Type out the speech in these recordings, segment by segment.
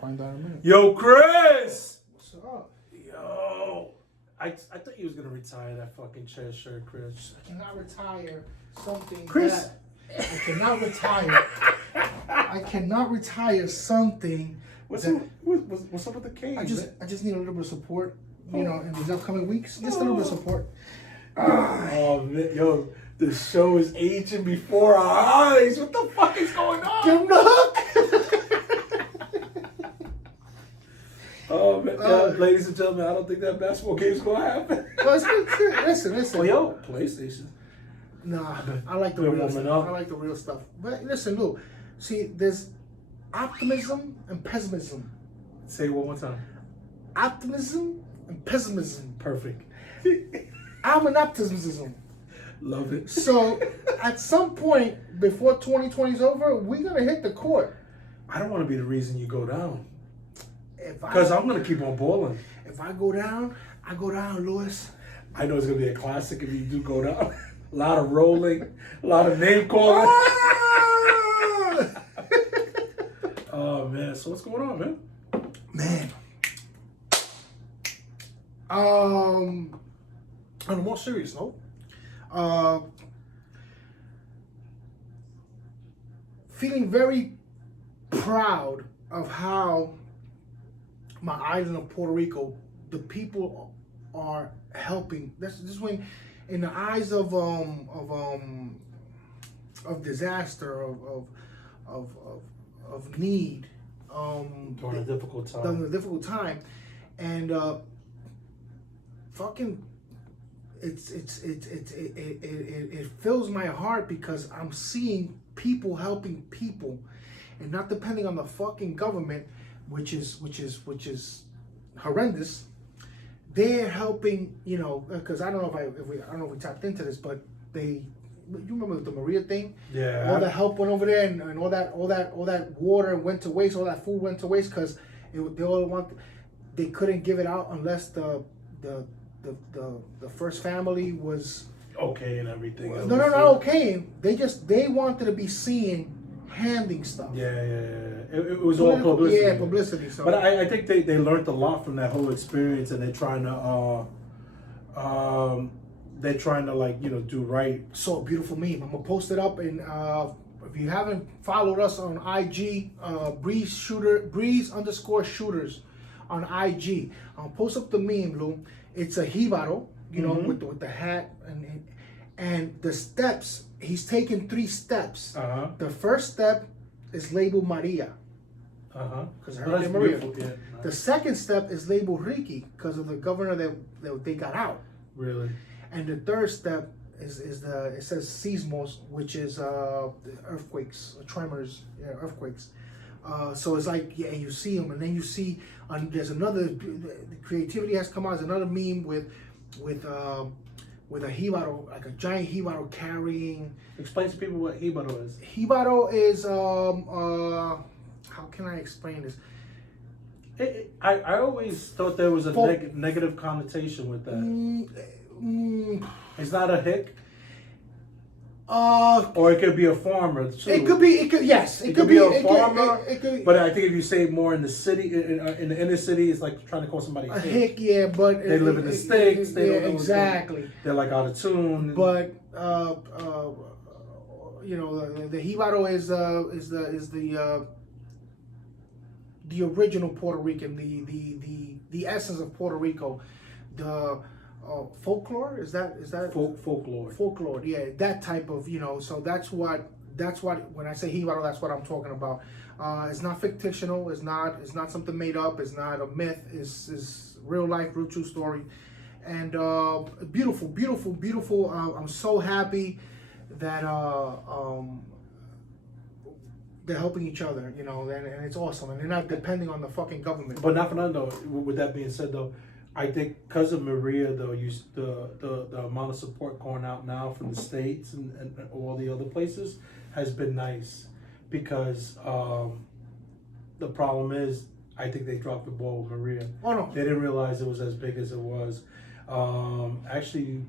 find out in a minute. Yo, Chris! What's up? Yo! I thought you was gonna retire that fucking chest shirt, Chris. I cannot retire something. Chris! I cannot retire. I cannot retire something. What's that- up with the cane? I just need a little bit of support. You know, in these upcoming weeks, just a little bit of support. Oh, man. Yo, the show is aging before our eyes. What the fuck is going on? Give him the hook. Oh, man. Ladies and gentlemen, I don't think that basketball game's gonna happen. Listen. Oh, yo, PlayStation. Nah, I like the We're real warming stuff. up. I like the real stuff. But listen, Lou. See, there's optimism and pessimism. Say it one more time. Optimism and pessimism. Perfect. I'm an optimism. Love it. So, at some point before 2020 is over, we're gonna hit the court. I don't want to be the reason you go down. If Because I'm gonna keep on balling. If I go down, I go down, Lewis. I know it's gonna be a classic if you do go down. A lot of rolling, a lot of name calling. Oh man, so what's going on, man? Man. On a more serious note, feeling very proud of how my island of Puerto Rico, the people are helping. This is when, in the eyes of disaster, of need, During a difficult time. during a difficult time, and fucking, it fills my heart because I'm seeing people helping people, and not depending on the fucking government, which is horrendous. They're helping, you know, because I don't know if we tapped into this, but you remember the Maria thing? Yeah. All the help went over there, and all that water went to waste, all that food went to waste because they couldn't give it out unless the first family was Okay and everything. no okay. They wanted to be seen handing stuff. Yeah. It was all publicity. Yeah, publicity. So. But I think they learned a lot from that whole experience, and they're trying to like, you know, do right. So a beautiful meme. I'm gonna post it up, and if you haven't followed us on IG, Breeze_shooters on IG. I'll post up the meme, Lou. It's a Jibaro, you know, with the hat and the steps. He's taken 3 steps. The first step is labeled Maria. Because her name is Maria. Yeah. The second step is labeled Ricky because of the governor that they got out. Really. And the third step it says seismos, which is earthquakes, tremors, earthquakes. So it's like, yeah, you see them, and then you see there's another. The creativity has come out. There's another meme with a Jibaro, like a giant Jibaro carrying. Explain to people what Jibaro is. Jibaro is how can I explain this? I always thought there was a negative connotation with that. It's not a hick. Or it could be a farmer too. It could be. It could a farmer. It could, but I think if you say it more in the city, in the inner city, it's like trying to call somebody a hick. Yeah, but they live in the States. They don't know exactly. They're like out of tune. But you know, the Jibaro is the original Puerto Rican, the essence of Puerto Rico, the folklore is that folklore, yeah, that type of, you know. So that's what when I say Jibaro, that's what I'm talking about. It's not fictional. It's not something made up. It's not a myth. It's real life, real true story, and beautiful. I'm so happy that they're helping each other, you know, and it's awesome, and they're not depending on the fucking government. But not for nothing though. With that being said though, I think because of Maria though, the amount of support going out now from the States and all the other places has been nice, because the problem is I think they dropped the ball with Maria. Oh no, they didn't realize it was as big as it was. Actually,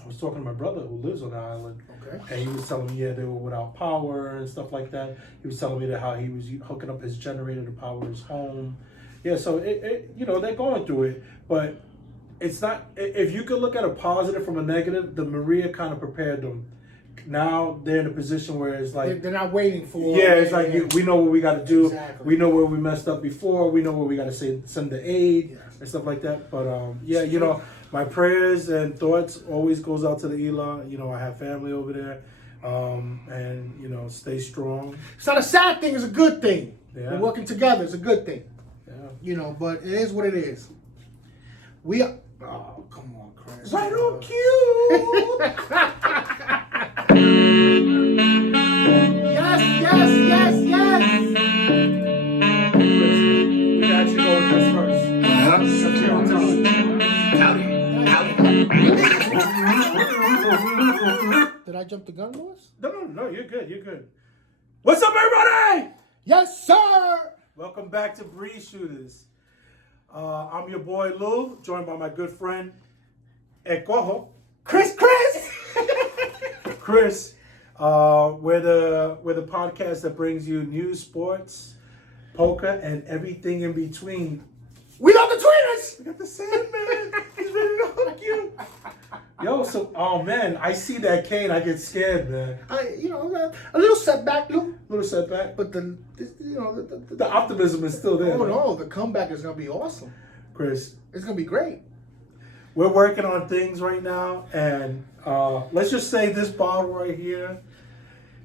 I was talking to my brother who lives on the island, Okay. and he was telling me, yeah, they were without power and stuff like that. He was telling me that how he was hooking up his generator to power his home. Yeah, so they're going through it, but it's not. If you could look at a positive from a negative, the Maria kind of prepared them. Now they're in a position where it's like they're not waiting for. Yeah, it's like we know what we got to do. Exactly. We know where we messed up before. We know where we got to send the aid and stuff like that. But my prayers and thoughts always goes out to the Ela. I have family over there, and stay strong. It's not a sad thing. It's a good thing. Yeah. We're working together. It's a good thing. Yeah. But it is what it is. We are. Oh, come on, Chris. Right on cue. Yes. We got you going this first. Did I jump the gun, Louis? No, you're good. What's up, everybody? Yes, sir. Welcome back to Breeze Shooters. I'm your boy Lou, joined by my good friend Ekoho. Chris. Chris, we're the podcast that brings you news, sports, poker, and everything in between. We got the tweeters. We got the Sandman. He's ready to hook you. Yo, oh man, I see that cane, I get scared, man. A little setback, Lou. Little setback, But the optimism is still there. Oh no, the comeback is gonna be awesome. Chris, It's gonna be great. we're working on things right now, and let's just say this bottle right here,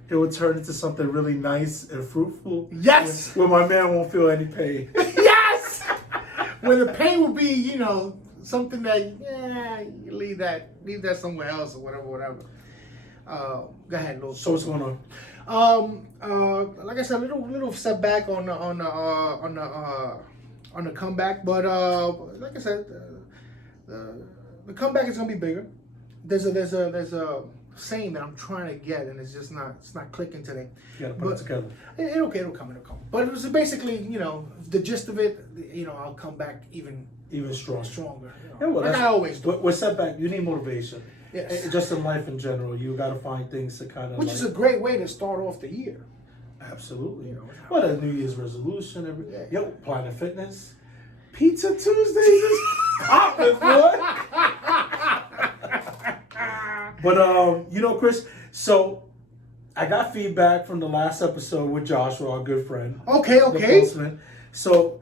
it will turn into something really nice and fruitful. Yes. Where my man won't feel any pain. Yes. Where the pain will be, something that you leave that somewhere else or whatever. Go ahead, Lou. So what's going on? Like I said, little setback on the comeback, but like I said, the comeback is gonna be bigger. There's a saying that I'm trying to get, and it's not clicking today. You gotta put it together. It'll come. But it was basically, the gist of it. I'll come back even stronger. Yeah, well, like I always do. With setback, you need motivation. Yes. Just in life in general, you got to find things to kind of. Which is a great way to start off the year. Absolutely. You know. What a New Year's resolution. Yeah. Yo, Planet Fitness. Pizza Tuesdays is popping, boy. But Chris, so I got feedback from the last episode with Joshua, our good friend. Okay. The postman. So,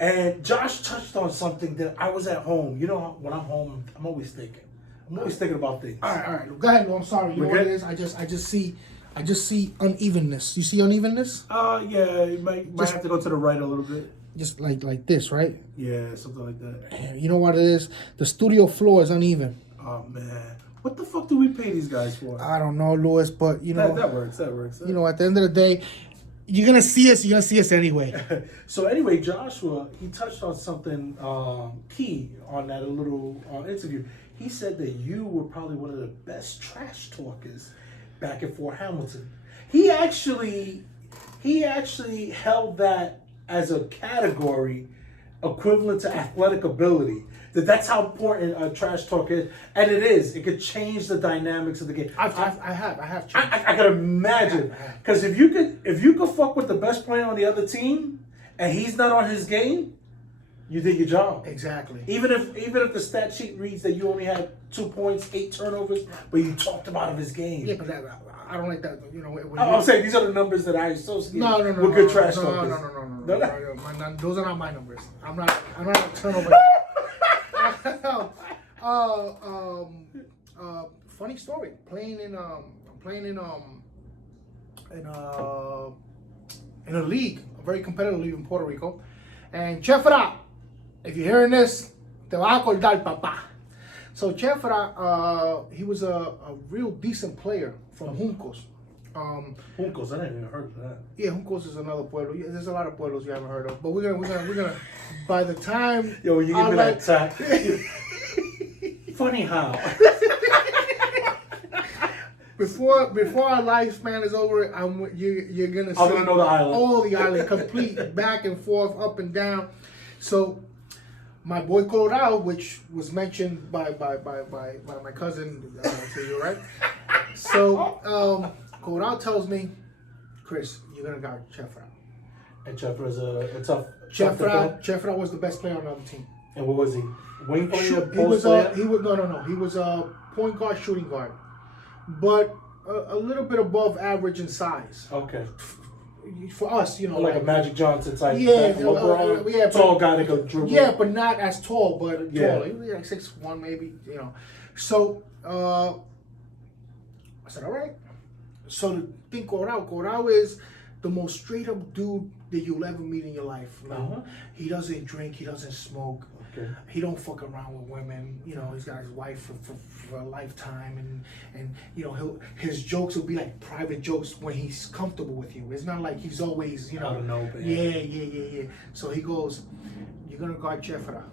and Josh touched on something that I was at home. When I'm home, I'm always thinking. I'm always thinking about things. All right. Go ahead, Lou. I'm sorry. You know what it is? I just see unevenness. You see unevenness? Yeah, you might have to go to the right a little bit. Just like this, right? Yeah, something like that. You know what it is? The studio floor is uneven. Oh man, what the fuck do we pay these guys for? I don't know, Louis, but that works. At the end of the day, you're gonna see us anyway. So anyway, Joshua, he touched on something key on that little interview. He said that you were probably one of the best trash talkers back in Fort Hamilton. He actually held that as a category equivalent to athletic ability. That's how important a trash talk is, and it is. It could change the dynamics of the game. I have changed. I can imagine, because if you could fuck with the best player on the other team, and he's not on his game, you did your job. Exactly. Even if the stat sheet reads that you only had 2 points, 8 turnovers, but you talked about his game. Yeah, but I don't like that. I'm saying these are the numbers that I associate with good trash talkers. No. Those are not my numbers. I'm not a turnover. Funny story. Playing in a league, a very competitive league in Puerto Rico, and Chefra, if you're hearing this, te va a acordar, papá. So Chefra, he was a real decent player from Juncos. Juncos, I didn't even heard of that. Yeah, Juncos is another pueblo. Yeah, there's a lot of pueblos you haven't heard of, but we're gonna. By the time, yo, when you give me that tap, funny how. Before our lifespan is over, you're gonna see know the island. all the island, complete back and forth, up and down. So my boy Colorado, which was mentioned by my cousin to you, right? So Colorado tells me, Chris, you're gonna guard Chefra. And Chefra's a tough. Chefra was the best player on the other team. And what was he? Wing player, He was no. He was a point guard, shooting guard, but a little bit above average in size. Okay. For us, you know, like a Magic Johnson type. Yeah, tall guy that could dribble. Yeah, but not as tall, but yeah. Tall. He was like 6'1", maybe. You know, so I said, all right. So the thing, Corao is the most straight up dude that you'll ever meet in your life. Uh-huh. He doesn't drink. He doesn't smoke. Okay. He don't fuck around with women. You know, he's got his wife for a lifetime, and you know his jokes will be like private jokes when he's comfortable with you. It's not like he's always, you know. I don't know, Yeah. So he goes, "You're gonna guard Chefra,"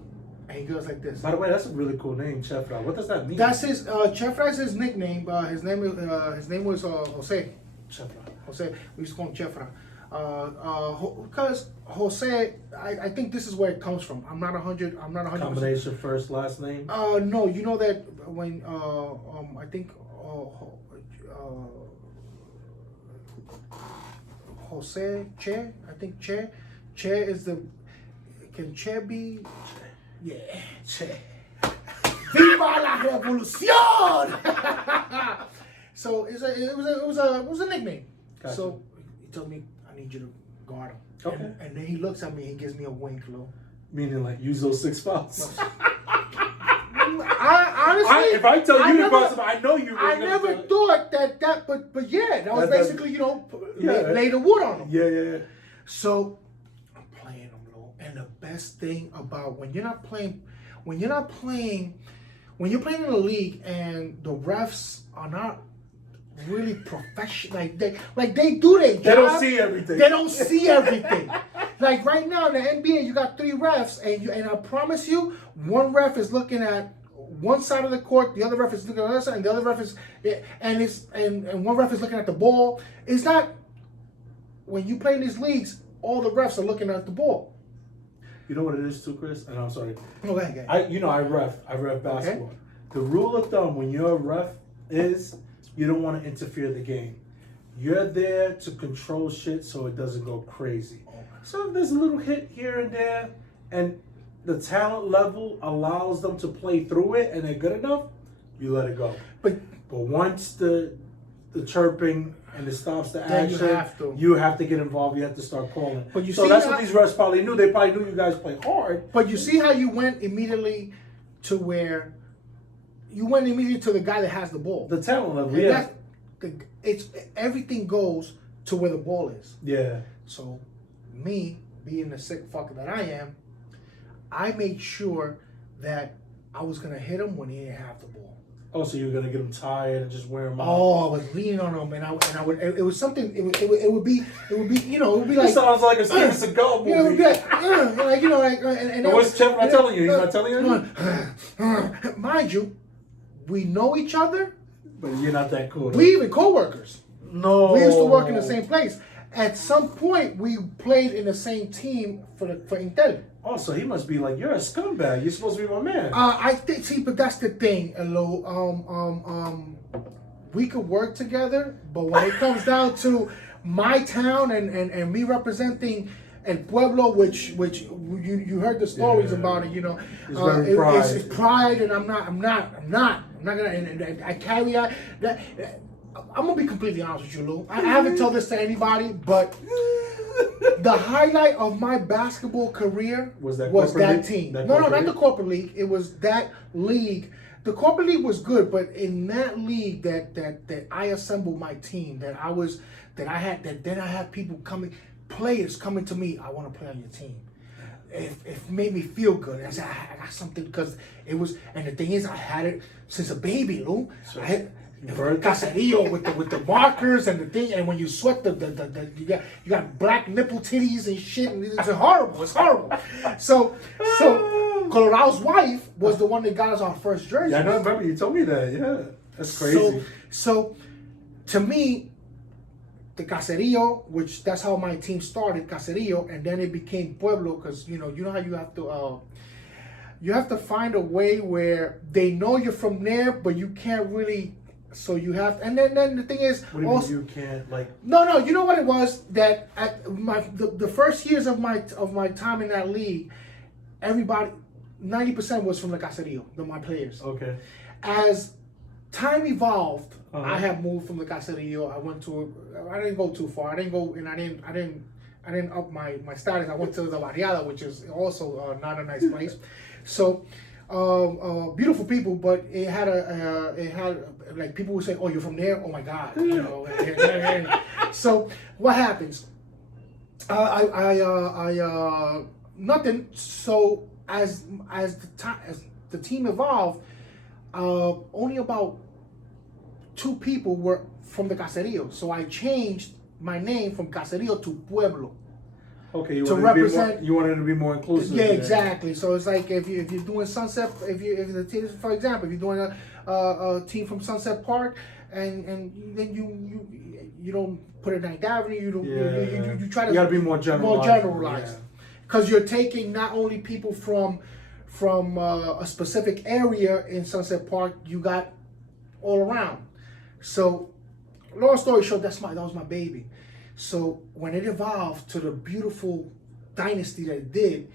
and he goes like this. By the way, that's a really cool name, Chefra. What does that mean? That's his Chefra is his nickname. His name was Jose. Chefra. Jose. We used to call him Chefra. Because Jose, I think this is where it comes from. I'm not 100. Combination first last name. No, you know that when I think Jose Che. I think Che is the. Can Che be? Yeah, Che. Viva la revolución! So it was a nickname. Gotcha. So he told me, I need you to guard him. Okay. And then he looks at me, he gives me a wink, Lou. Meaning like use those 6 fouls. Honestly, if I tell you to guard something, I know you. I never thought that, but yeah, that was basically, you know, lay the wood on him. Yeah. So I'm playing him, Lou. And the best thing about when you're playing in the league and the refs are not really professional, like they do their job. They don't see everything. They don't see everything. Like right now in the NBA, you got 3 refs, and I promise you, one ref is looking at one side of the court, the other ref is looking at the other side, and the other ref is and one ref is looking at the ball. It's not when you play in these leagues, all the refs are looking at the ball. You know what it is too, Chris? And I'm sorry. Go ahead. I ref basketball. Okay. The rule of thumb when you're a ref is you don't want to interfere the game. You're there to control shit so it doesn't go crazy. So if there's a little hit here and there, and the talent level allows them to play through it, and they're good enough, you let it go. But once the chirping and it stops the action, you have to get involved. You have to start calling. But so that's what these refs probably knew. They probably knew you guys play hard. But you see how you went immediately to where you went immediately to the guy that has the ball. The talent level, yeah. It's everything goes to where the ball is. Yeah. So me being the sick fucker that I am, I made sure that I was gonna hit him when he didn't have the ball. Oh, so you were gonna get him tired and just wear him out? Oh, I was leaning on him, and I would. It was something. It would be. You know, it would be like. It sounds like a Steven Seagal movie. You know, it would be like you know, like. And what's Chef not telling you? He's not telling you. Mind you, we know each other, but you're not that cool. We even co-workers. No. We used to work in the same place. At some point, we played in the same team for Intel. Oh, so he must be like, you're a scumbag. You're supposed to be my man. I think. See, but that's the thing, Elo. We could work together, but when it comes down to my town and me representing El Pueblo, which you heard the stories about it, you know, it's pride, and I'm not gonna. And I carry out that. I'm gonna be completely honest with you, Lou. I haven't told this to anybody, but the highlight of my basketball career was that team. No, not the corporate league. It was that league. The corporate league was good, but in that league that I assembled my team, then I had people players coming to me. I want to play on your team. It made me feel good. And I said I got something because it was. And the thing is, I had it since a baby, Lou. I had Caserillo with the markers and the thing, and when you sweat you got black nipple titties and shit, and it's horrible. It's horrible. So Colorado's wife was the one that got us our first jersey. Yeah, I remember you told me that. Yeah, that's crazy. So to me, the Caserillo, which that's how my team started, Caserillo, and then it became Pueblo, because you know how you have to. you have to find a way where they know you're from there, but you can't really. So you have, and then the thing is, what do you mean you can't like? No. You know what it was that at the first years of my time in that league, everybody 90% was from the Caserío, my players. Okay. As time evolved, I have moved from the Caserío. I didn't go too far. I didn't up my status. I went to the Barriada, which is also not a nice place. So, beautiful people, but it had like people would say, "Oh, you're from there? Oh my God!" You know. So what happens? Nothing. So as the team evolved, only about 2 people were from the Caserío. So I changed my name from Caserío to Pueblo. Okay, you wanted to be more inclusive. Yeah, exactly. So it's like if you're doing Sunset, if the team, for example, if you're doing a team from Sunset Park, and then you don't put it 9th Avenue, you try to. You gotta be more generalized. Because you're taking not only people from a specific area in Sunset Park, you got all around. So, long story short, that was my baby. So when it evolved to the beautiful dynasty that it did,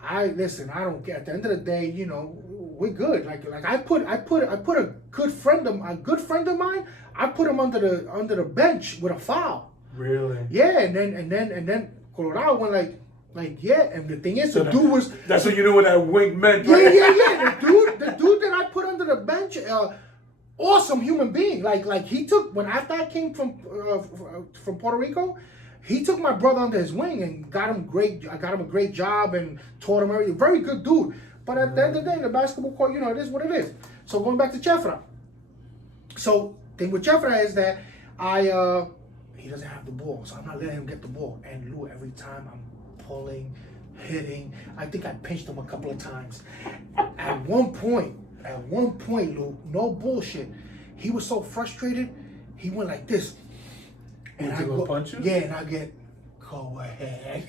I don't care. At the end of the day, you know, we're good. Like I put a good friend of mine. I put him under the bench with a foul. Really? Yeah, and then Colorado went like yeah. And the thing is, so the dude was. That's what you knew what that wink meant, right? Yeah. The dude that I put under the bench. Awesome human being. Like he took after I came from Puerto Rico, he took my brother under his wing and got him a great job and taught him everything. Very good dude. But at the end of the day, the basketball court, you know, it is what it is. So going back to Chefra. So thing with Chefra is that he doesn't have the ball, so I'm not letting him get the ball. And Lou, every time I'm pulling, hitting, I think I pinched him a couple of times. At one point, Lou, no bullshit, he was so frustrated, he went like this. And I go punch you? Yeah, and I get, go ahead.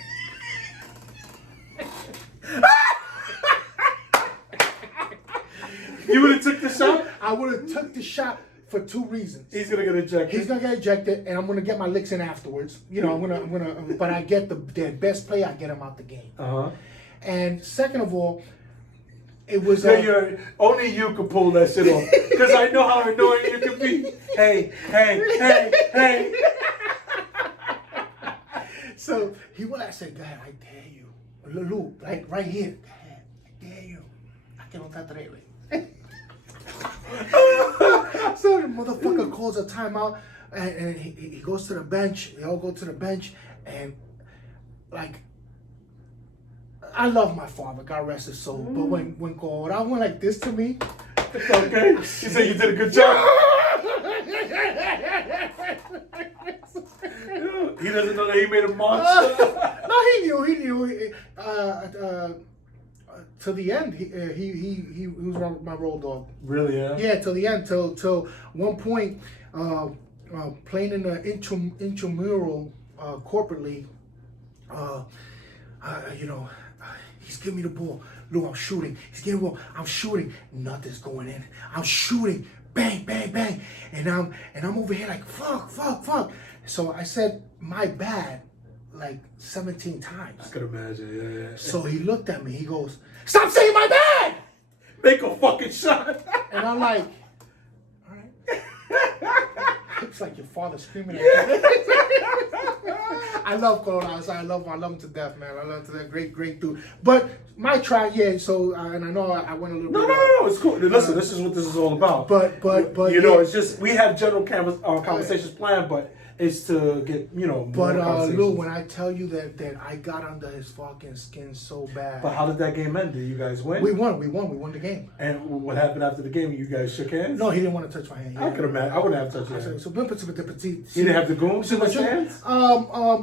You would have took the shot? I would have took the shot for 2 reasons. He's gonna get ejected. He's gonna get ejected, and I'm gonna get my licks in afterwards. You know, I'm gonna. But I get their best play. I get him out the game. And second of all, it was. Only you could pull that shit off, because I know how annoying you can be. Hey. So he went. I said, "God, I dare you, Lulu, like right here. God, I dare you. I can't atreve." So the motherfucker calls a timeout, and he goes to the bench. They all go to the bench, and like, I love my father, God rest his soul. But when Cora went like this to me, okay, he said you did a good job. He doesn't know that he made a monster. No, he knew. To the end, he was my road dog. Really? Yeah. Yeah, till the end, till one point, playing in the intramural corporate league. You know, he's giving me the ball. Look, I'm shooting. He's giving me the ball. I'm shooting. Nothing's going in. I'm shooting. Bang, bang, bang. And I'm over here like fuck. So I said my bad like 17 times. I could imagine. Yeah. So he looked at me. He goes, "Stop saying my bad! Make a fucking shot." And I'm like, all right. It's like your father screaming at you. I love Colorado. I love him to death, man. I love him to death. Great dude. But my try, yeah. So and I know I went a little. No. It's cool. Listen, this is what this is all about. But you know, it's just we have general conversations planned, but it's to get more. But Lou, when I tell you that I got under his fucking skin so bad. But how did that game end? Did you guys win? We won the game. And what happened after the game? You guys shook hands? No, he didn't want to touch my hand. I could imagine. I wouldn't have touched your hand. So he didn't have the goons in his hands?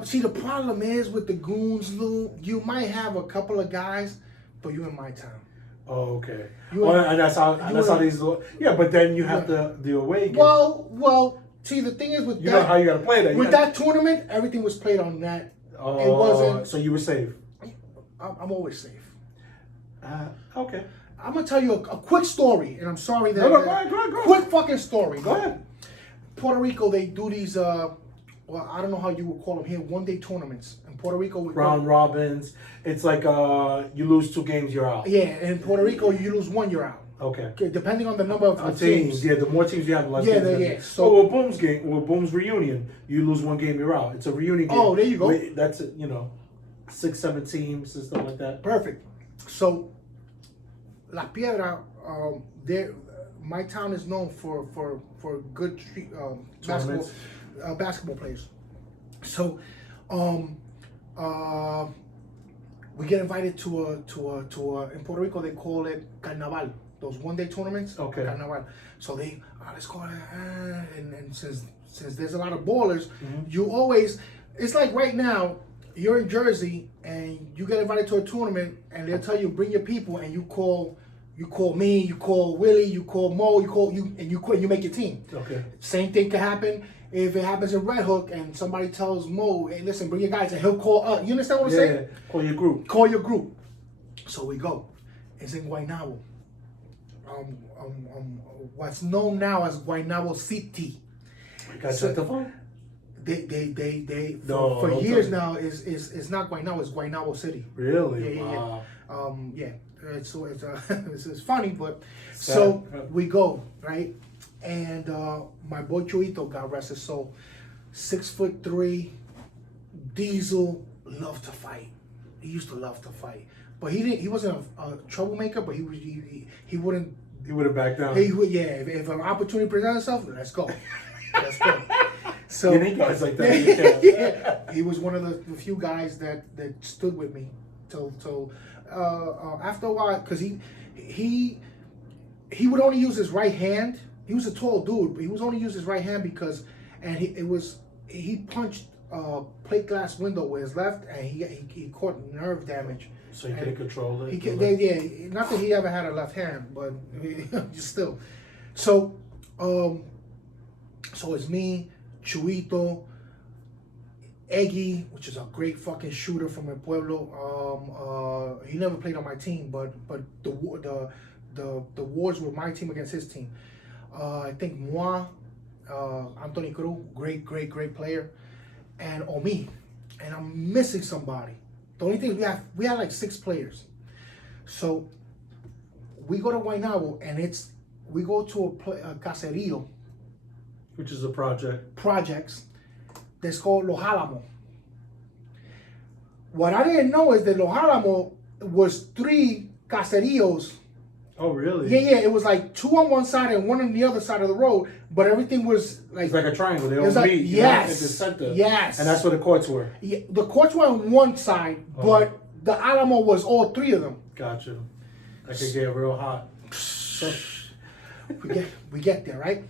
See, the problem is with the goons, Lou, you might have a couple of guys, but you in my town. Oh, okay. And that's how these. Yeah, but then you have the away game. Well. See, the thing is with you know how you gotta play that. With that tournament, everything was played on that. Oh, it wasn't. So you were safe. I'm always safe. Okay. I'm gonna tell you a quick story, and I'm sorry that. No, go ahead. Quick fucking story. Go ahead. Puerto Rico, they do these. Well, I don't know how you would call them here. 1-day tournaments in Puerto Rico. Round robins. It's like you lose 2 games, you're out. Yeah, in Puerto Rico, you lose 1, you're out. Okay. Depending on the number of teams. Yeah, the more teams you have, the less Yeah, games. yeah. So, Boom's reunion, you lose 1 game, you're out. It's a reunion game. Oh, there you go. That's it. 6, 7 teams and stuff like that. Perfect. So, La Piedra, my town is known for good basketball players. So, we get invited to a in Puerto Rico they call it Carnaval. Those 1-day tournaments. Okay. Carnaval. So let's call it, and since there's a lot of ballers, you always, it's like right now you're in Jersey and you get invited to a tournament and they'll tell you bring your people, and you call me, you call Willie, you call Mo, you make your team. Okay. Same thing can happen if it happens in Red Hook and somebody tells Mo, hey, listen, bring your guys, and he'll call us. You understand what I'm saying? Yeah. Call your group. Call your group. So we go. It's in Guaynabo. What's known now as Guaynabo City. Got certified? For years now is not Guaynabo, it's Guaynabo City. Really? Yeah, wow. Yeah. It's funny, but so we go, right? And my boy Chuito got arrested. So 6'3", Diesel, loved to fight. He used to love to fight, but he wasn't a troublemaker. But he wouldn't. He wouldn't back down. He would, yeah. If an opportunity presents itself, let's go. Let's go. So you need guys like that. Yeah, he was one of the few guys that stood with me till after a while, because he would only use his right hand. He was a tall dude, but he was only use his right hand because, and he punched plate glass window with his left, and he caught nerve damage. So he couldn't control it. Yeah, not that he ever had a left hand, but still. So it's me, Chuito, Eggy, which is a great fucking shooter from El Pueblo. He never played on my team, but the wars were my team against his team. I think Moi, Anthony Cruz, great player, and Omi, and I'm missing somebody. The only thing we had like 6 players. So we go to Guaynabo, and we go to a caserío, which is a projects that's called Los Álamos. What I didn't know is that Los Álamos was 3 caseríos. Oh, really? Yeah. It was like 2 on one side and 1 on the other side of the road, but everything was like... It's like a triangle. They all meet yes, at the center. Yes. And that's where the courts were. Yeah, the courts were on one side, but the Alamo was all 3 of them. Gotcha. That could get real hot. So, we get there, right?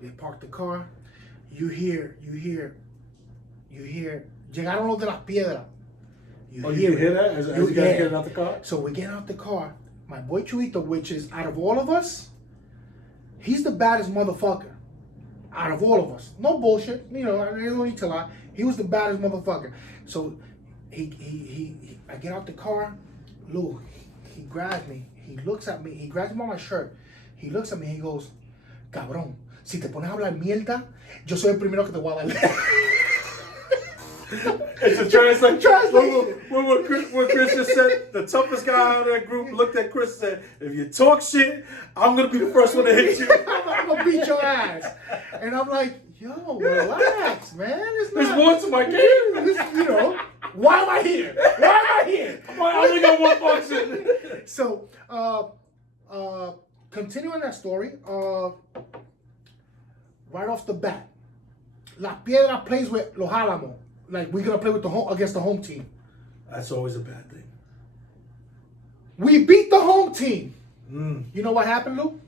They park the car. You hear. Llegaron los de las Piedras. You hear that? As you guys getting out the car? So we get out the car. My boy Chuito, which is out of all of us, he's the baddest motherfucker. Out of all of us. No bullshit. I don't need to lie. He was the baddest motherfucker. So I get out the car. Lou, he grabs me. He looks at me. He grabs me by my shirt. He looks at me and he goes, cabrón, si te pones a hablar mierda, yo soy el primero que te voy a dar. It's a translation. When Chris just said, the toughest guy out of that group looked at Chris and said, if you talk shit, I'm going to be the first one to hit you. I'm going to beat your ass. And I'm like, yo, relax, man. There's more to my game. Why am I here? I only got one function. So, continuing that story, right off the bat, La Piedra plays with Los Álamos. Like, we're going to play against the home team. That's always a bad thing. We beat the home team. Mm. You know what happened, Lou?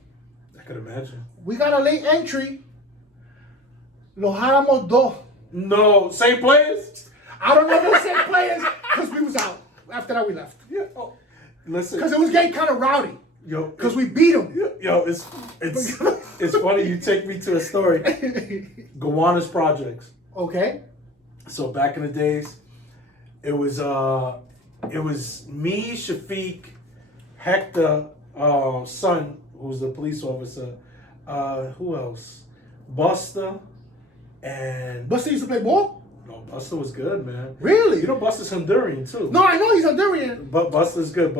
I could imagine. We got a late entry. Los Álamos 2. No, same players? I don't know if the same players, because we was out. After that, we left. Yeah. Oh. Listen. Because it was getting kind of rowdy. Yo. Because we beat them. Yo, it's funny you take me to a story. Gowanus Projects. Okay. So back in the days, it was it was me, Shafiq, Hector, son, who's the police officer. Who else? Buster, and Buster used to play ball? no, Buster was good, man. Really? You know Buster's Honduran too. No, I know he's Honduran. But Buster's good.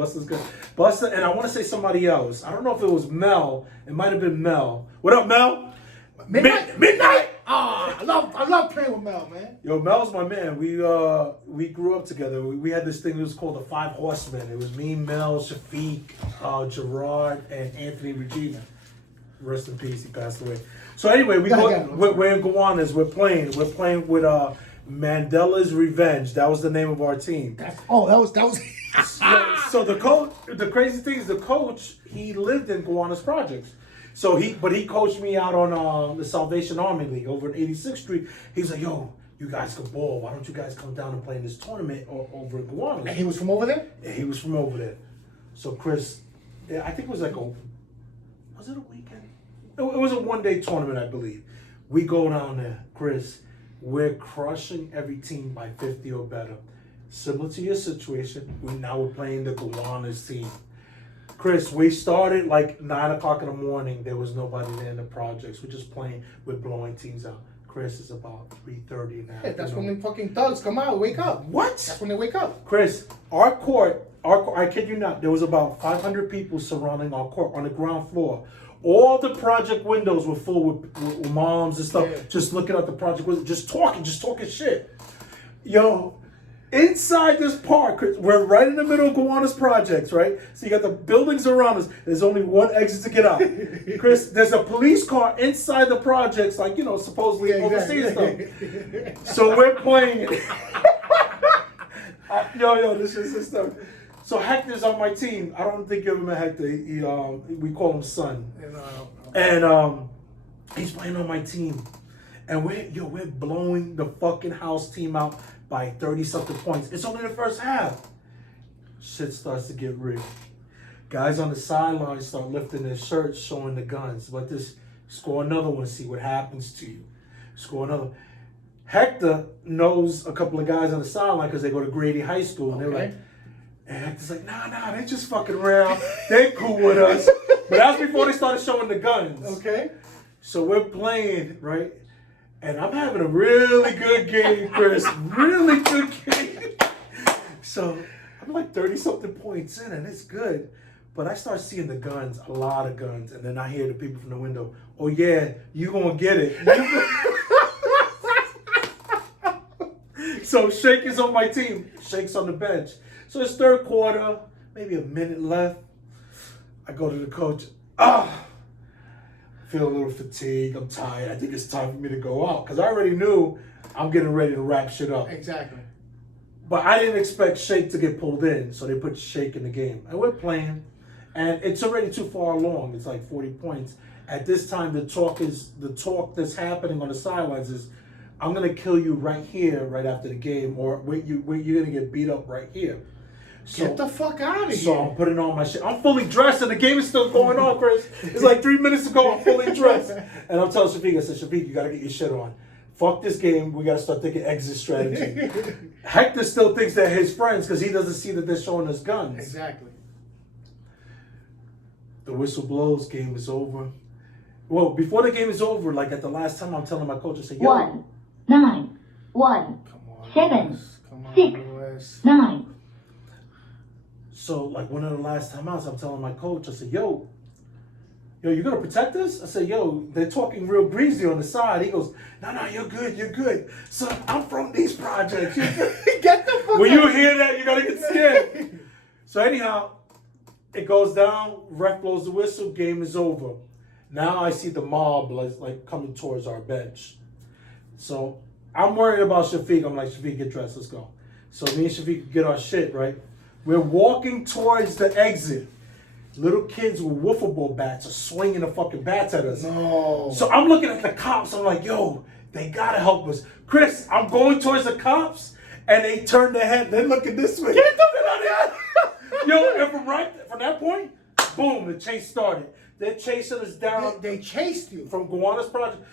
Buster, and I want to say somebody else. I don't know if it was Mel. It might have been Mel. What up, Mel? Midnight. Ah, I love playing with Mel, man. Yo, Mel's my man. We grew up together. We had this thing that was called the Five Horsemen. It was me, Mel, Shafiq, Gerard, and Anthony Regina. Rest in peace. He passed away. So anyway, we're in Gowanus. We're playing with Mandela's Revenge. That was the name of our team. That was. So the coach. The crazy thing is, the coach, he lived in Gowanus Projects. So he coached me out on the Salvation Army League over in 86th Street. He's like, yo, you guys can ball. Why don't you guys come down and play in this tournament over in Gowanus? And he was from over there? Yeah, he was from over there. So Chris, I think it was like was it a weekend? It was a one-day tournament, I believe. We go down there, Chris. We're crushing every team by 50 or better. Similar to your situation, we're playing the Gowanus team. Chris, we started like 9 o'clock in the morning. There was nobody there in the projects. We're just playing. We're blowing teams out. Chris, it's about 3:30 now. Yeah, that's when the fucking thugs come out, wake up. What? That's when they wake up. Chris, our court, I kid you not, there was about 500 people surrounding our court on the ground floor. All the project windows were full with moms and stuff, just looking at the project windows, just talking shit. Yo, inside this park, Chris, we're right in the middle of Gowanus Projects, right? So you got the buildings around us. There's only one exit to get out. Chris, there's a police car inside the projects, like, supposedly overseas stuff. So we're playing it. This is stuff. So Hector's on my team. I don't think you ever met Hector. We call him Son. And he's playing on my team. And we're blowing the fucking house team out by 30-something points. It's only the first half. Shit starts to get real. Guys on the sidelines start lifting their shirts, showing the guns. But this, score another one, see what happens to you. Score another. Hector knows a couple of guys on the sideline because they go to Grady High School. And they're like, and Hector's like, nah, they just fucking around. They cool with us. But that's before they started showing the guns. Okay. So we're playing, right? And I'm having a really good game, Chris. Really good game. So I'm like 30-something points in, and it's good. But I start seeing the guns, a lot of guns. And then I hear the people from the window, oh, yeah, you gonna get it. So Shake is on my team. Shake's on the bench. So it's third quarter, maybe a minute left. I go to the coach. Feel a little fatigued. I'm tired. I think it's time for me to go out because I already knew I'm getting ready to wrap shit up. Exactly. But I didn't expect Shake to get pulled in, so they put Shake in the game. And we're playing, and it's already too far along. It's like 40 points. At this time, the talk that's happening on the sidelines is, I'm gonna kill you right here, right after the game, or you're gonna get beat up right here. So, get the fuck out of here. So I'm putting on my shit. I'm fully dressed and the game is still going on, Chris. It's like 3 minutes ago, I'm fully dressed. And I'm telling Shafiq, I said, Shafiq, you gotta get your shit on. Fuck this game, we gotta start thinking exit strategy. Hector still thinks they're his friends because he doesn't see that they're showing us guns. Exactly. The whistle blows, game is over. Well, before the game is over, like at the last time, I'm telling my coach, I said, yo. 1, 9, 1, 7, 6, 9. So, like, one of the last time out, I'm telling my coach, I said, yo, you gonna protect us? I said, yo, they're talking real breezy on the side. He goes, no, you're good. Son, I'm from these projects. Get the fuck When you hear that, you gotta get scared. So anyhow, it goes down, ref blows the whistle, game is over. Now I see the mob like coming towards our bench. So I'm worried about Shafiq. I'm like, Shafiq, get dressed, let's go. So me and Shafiq get our shit, right? We're walking towards the exit. Little kids with wiffle ball bats are swinging the fucking bats at us. No. So I'm looking at the cops. I'm like, yo, they gotta help us. Chris, I'm going towards the cops, and they turn their head. They're looking this way. Get the out of here. Yo, and from that point, boom, the chase started. They're chasing us down. They chased you. From Gowanus Project.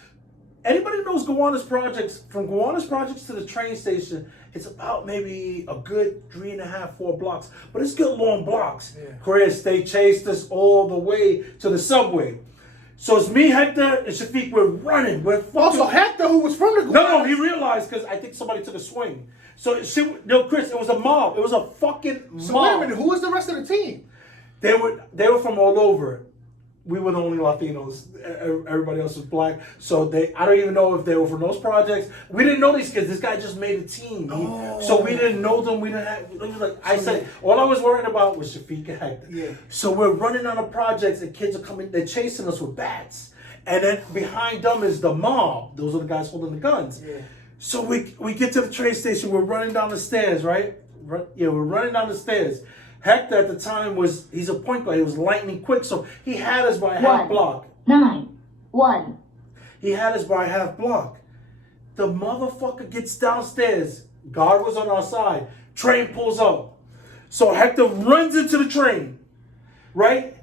Anybody knows Gowanus Projects, from Gowanus Projects to the train station, It's about maybe a good 3.5, 4 blocks, but it's good long blocks. Yeah. Chris, they chased us all the way to the subway. So it's me, Hector, and Shafiq. We're running. We're fucking. Also, Hector, who was from the No, he realized because I think somebody took a swing. So shit, no, Chris, it was a mob. It was a fucking mob. So wait a minute, who was the rest of the team? They were from all over. We were the only Latinos. Everybody else was black. So I don't even know if they were from those projects. We didn't know these kids. This guy just made a team. So we didn't know them. We didn't have. It was like I said, all I was worrying about was Shafiq and Hector. Yeah. So we're running out of projects, and kids are coming. They're chasing us with bats, and then behind them is the mob. Those are the guys holding the guns. Yeah. So we get to the train station. We're running down the stairs, right? We're running down the stairs. Hector at the time he's a point guard. He was lightning quick, so he had us by a half block. 9, 1. He had us by a half block. The motherfucker gets downstairs. Guard was on our side. Train pulls up. So Hector runs into the train, right?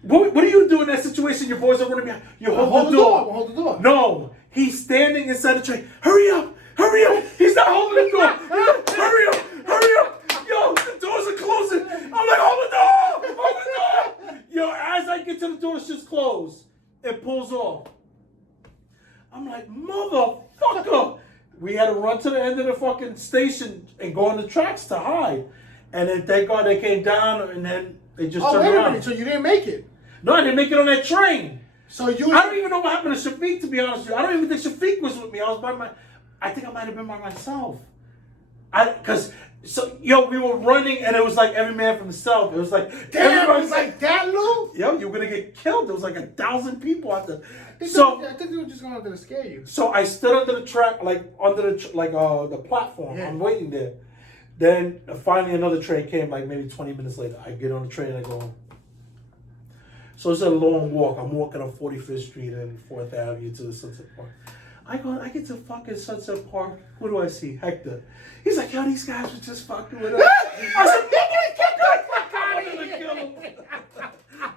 What do you do in that situation? Your boys are running behind. You hold the door. Hold the door. No, he's standing inside the train. Hurry up! Hurry up! He's not holding the door. Hurry up! Hurry up! Yo, the doors are closing. I'm like, hold the door! Hold the door! Yo, as I get to the door, it's just closed. It pulls off. I'm like, motherfucker! We had to run to the end of the fucking station and go on the tracks to hide. And then thank God they came down and then they just turned wait a around. minute, so you didn't make it? No, I didn't make it on that train. So you... I don't even know what happened to Shafiq, to be honest with you. I don't even think Shafiq was with me. I think I might have been by myself. We were running and it was like every man from the south. It was like, Damn, it was like that, Lou? Yo, you were gonna get killed. There was like 1,000 people out there. I think they were just going to scare you. So I stood under the track, the platform. Yeah. I'm waiting there. Then finally another train came, like maybe 20 minutes later. I get on the train and I go home. So it's a long walk. I'm walking on 45th Street and 4th Avenue to the Sunset Park. I get to fucking Sunset Park. Who do I see? Hector. He's like, yo, these guys were just fucking with us. I said, nobody kill him.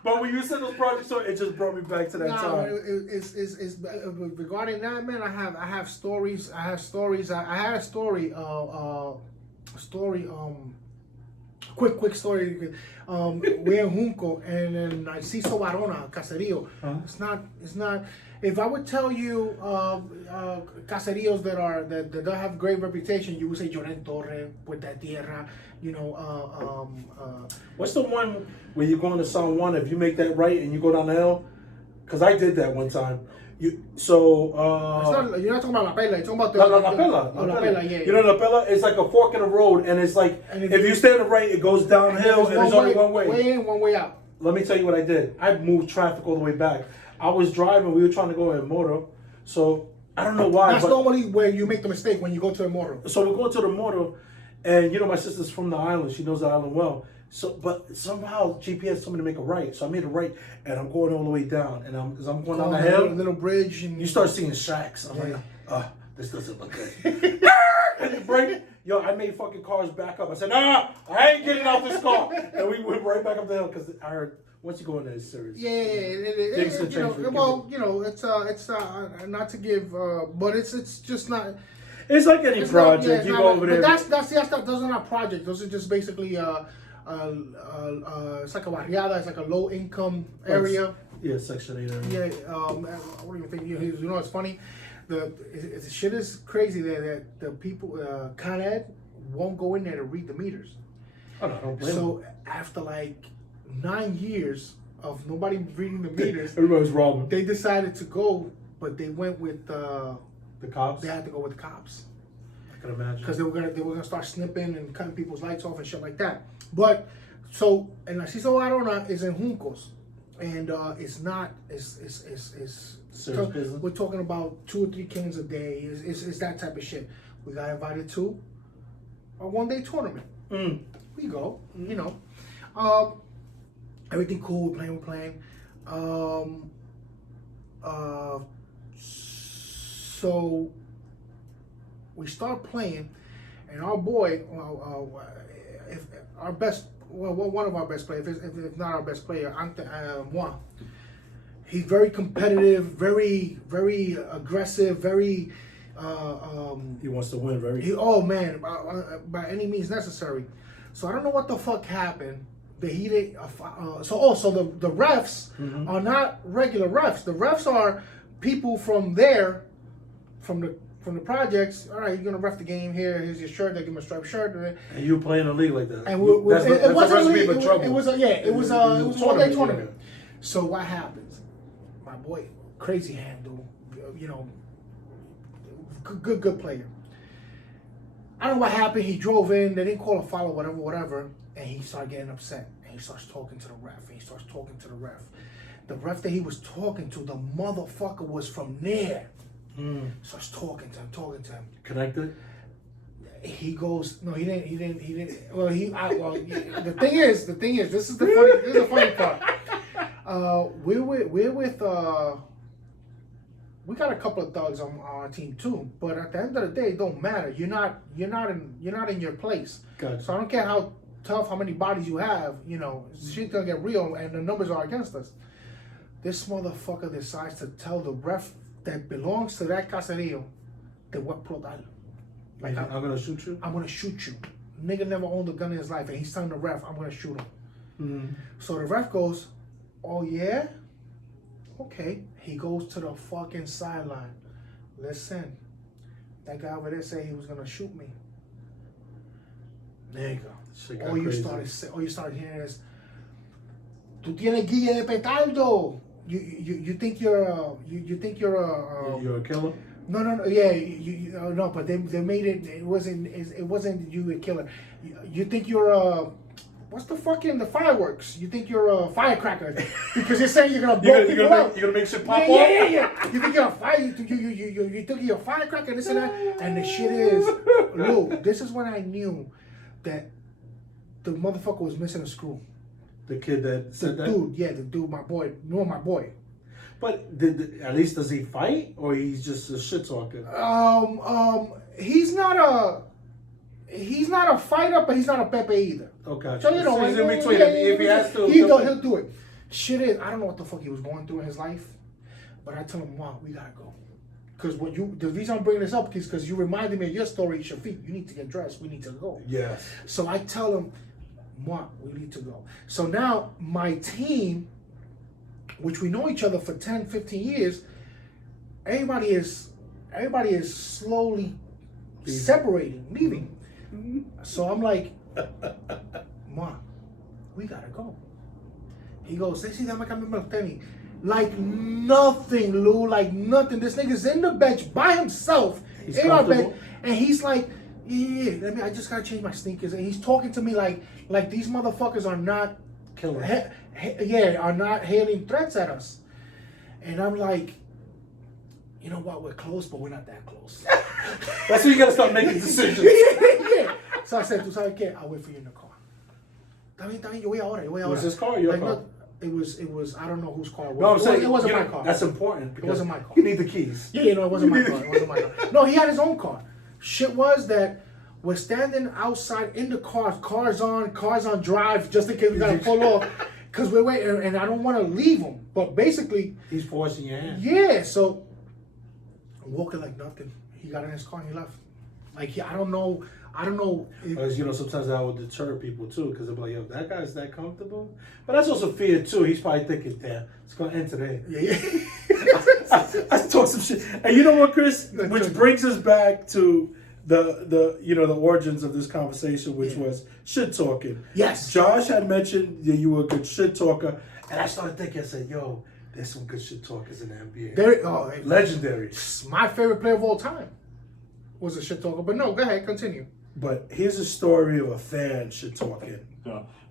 But when you said those projects, it just brought me back to that time. It's regarding that, man. I have stories. I had a story. Quick story. We're in Junco and then Narciso Barona, Caserío. It's not. If I would tell you caseríos that don't have great reputation, you would say Llorén Torre, Puerta Tierra, What's the one where you go into San Juan, if you make that right and you go down the hill? Because I did that one time. You're not talking about La Pela, you're talking about La Pela. La Pela, yeah. You know La Pela? It's like a fork in the road, and it's like, if you stay on the right, it goes downhill, and there's only one way. Way in, one way out. Let me tell you what I did. I moved traffic all the way back. I was driving, we were trying to go in Moro, so I don't know why. That's normally where you make the mistake, when you go to a Moro. So we're going to the Moro, and my sister's from the island, she knows the island well. So, but somehow GPS told me to make a right, so I made a right, and I'm going all the way down, and as I'm going down the hill, little bridge, and you start seeing shacks. I'm like, this doesn't look good. And you break. Yo, I made fucking cars back up. I said, nah, I ain't getting out this car, and we went right back up the hill because I heard once you go in there, it's serious. Yeah, it's not to give, but it's just not. It's like any project. You go over there. But those are not projects. Those are just basically it's like a barriada. It's like a low income area. Yeah, Section 8 area. Yeah. What do you think? It's funny. The shit is crazy that the people Con Ed won't go in there to read the meters. Oh no, don't blame So them. after like 9 years of nobody reading the meters, Everybody was robbing. they decided to go, but they went with the cops. they had to go with the cops I can imagine. because they were gonna start snipping and cutting people's lights off and shit like that. But so and Narciso Barona is in Juncos, and it's not it's Serious business? we're talking about 2 or 3 cans a day. It's that type of shit. We got invited to a 1-day tournament. We go, everything cool, playing. So we start playing, and our boy, one of our best players, if not our best player, Moi. He's very competitive, very, very aggressive, very He wants to win Oh man, by any means necessary. So I don't know what the fuck happened. That he did. So the refs are not regular refs. The refs are people from there, from the projects. All right, you're gonna ref the game here. Here's your shirt. They give him a striped shirt. and you play in a league like that. And that's it wasn't a recipe league. for trouble. It was a one-day tournament. So what happens? My boy, crazy handle. Good player. I don't know what happened. He drove in. They didn't call a foul or whatever. And he started getting upset. And he starts talking to the ref. The ref that he was talking to, the motherfucker was from there. Starts talking to him. Connected? He goes, no, he didn't. Well, the thing is, this is the funny part. We got a couple of thugs on our team too, but at the end of the day, it don't matter. You're not in your place. Gotcha. So I don't care how tough, how many bodies you have. Shit's gonna get real, and the numbers are against us. This motherfucker decides to tell the ref that belongs to that caserío that what pro tal. Like, I'm gonna shoot you. I'm gonna shoot you. Nigga never owned a gun in his life, and he's telling the ref, I'm gonna shoot him. So the ref goes, oh yeah? Okay. He goes to the fucking sideline. Listen, that guy over there said he was gonna shoot me. Nigga. All you started hearing is, "Tú tienes guille de petardo." You think you're a You're a killer? No, yeah, no, but they made it. It wasn't you a killer. You think you're a. What's the fireworks? You think you're a firecracker because you're saying you're gonna blow people out. You're gonna make shit pop off? Yeah. You think you're a fire? You think you're a firecracker? This and that. And the shit is, Lou. This is when I knew that the motherfucker was missing a screw. The kid that said that? The dude, my boy. No, my boy. But at least does he fight, or he's just a shit talker? He's not a fighter, but he's not a Pepe either. Okay. So he's in between. Yeah, if he has to, he'll do it. Shit is, I don't know what the fuck he was going through in his life, but I tell him, Mom, we gotta go. Because the reason I'm bringing this up is because you reminded me of your story, Shafiq. You need to get dressed. We need to go. Yes. So I tell him, Mom, we need to go. So now my team, which we know each other for 10, 15 years, everybody is slowly separating, leaving. So I'm like, Mom, we gotta go. He goes, dame cambiarme los tenis. Like nothing, Lou, like nothing. This nigga's in the bench by himself in our bench, and he's like, yeah, I just gotta change my sneakers. And he's talking to me like these motherfuckers are not killers. Are not hailing threats at us. And I'm like, you know what? We're close, but we're not that close. That's when you gotta start making decisions. Yeah. So I said, ¿Tú sabes qué? I'll wait for you in the car. Está bien, yo voy ahora. Was his car or your car? No, it was. I don't know whose car it was. No, I'm saying it wasn't my car. That's important. It wasn't my car. You need the keys. Yeah, it wasn't my car. It wasn't my car. No, he had his own car. Shit was that we're standing outside in the car, cars on drive, just in case we gotta pull off, because we're waiting, and I don't want to leave him. But basically, he's forcing your hand. Yeah, so I'm walking like nothing. He got in his car and he left. Like I don't know. Because sometimes that will deter people too, because they'll be like, yo, that guy's that comfortable. But that's also fear too. He's probably thinking, damn, it's gonna end today. Yeah. I talk some shit. And you know what, Chris? Which brings us back to the origins of this conversation, which was shit talking. Yes. Josh had mentioned that you were a good shit talker, and I started thinking, I said, yo, there's some good shit talkers in the NBA. Legendary. My favorite player of all time was a shit talker. But no, go ahead, continue. But here's a story of a fan shit talking.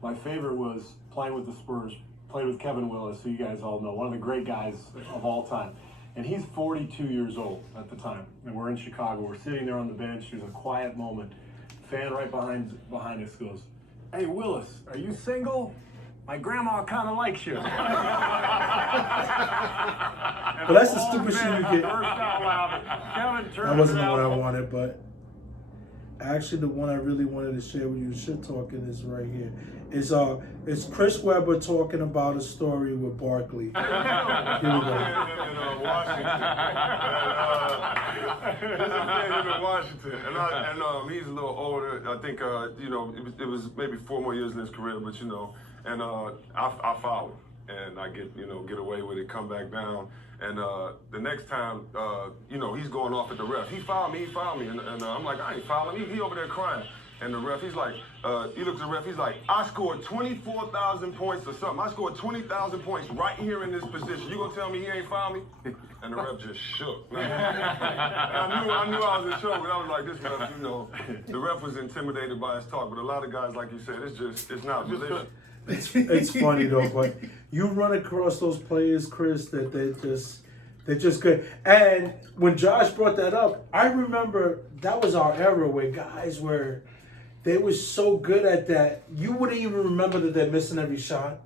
My favorite was playing with the Spurs, played with Kevin Willis, who you guys all know, one of the great guys of all time. And he's 42 years old at the time. And we're in Chicago. We're sitting there on the bench. There's a quiet moment. Fan right behind us goes, "Hey, Willis, are you single? My grandma kind of likes you." But that's the stupid shit you get. Kevin That wasn't what I wanted, but Actually, the one I really wanted to share with you, shit talking, is right here. It's Chris Webber talking about a story with Barkley. Here we go. In Washington, and he's a little older. I think it was maybe 4 more years in his career, but and I foul him, and I get away with it, come back down, and the next time he's going off at the ref. He fouled me, and I'm like, I ain't fouling him. He over there crying. And the ref, he's like, he looks at the ref, he's like, I scored 24,000 points or something. I scored 20,000 points right here in this position. You gonna tell me he ain't fouled me? And the ref just shook. And I knew I was in trouble, but I was like, this ref, the ref was intimidated by his talk. But a lot of guys, like you said, it's not position. It's funny though, but you run across those players, Chris, that they're just good. And when Josh brought that up, I remember that was our era where guys they were so good at that you wouldn't even remember that they're missing every shot.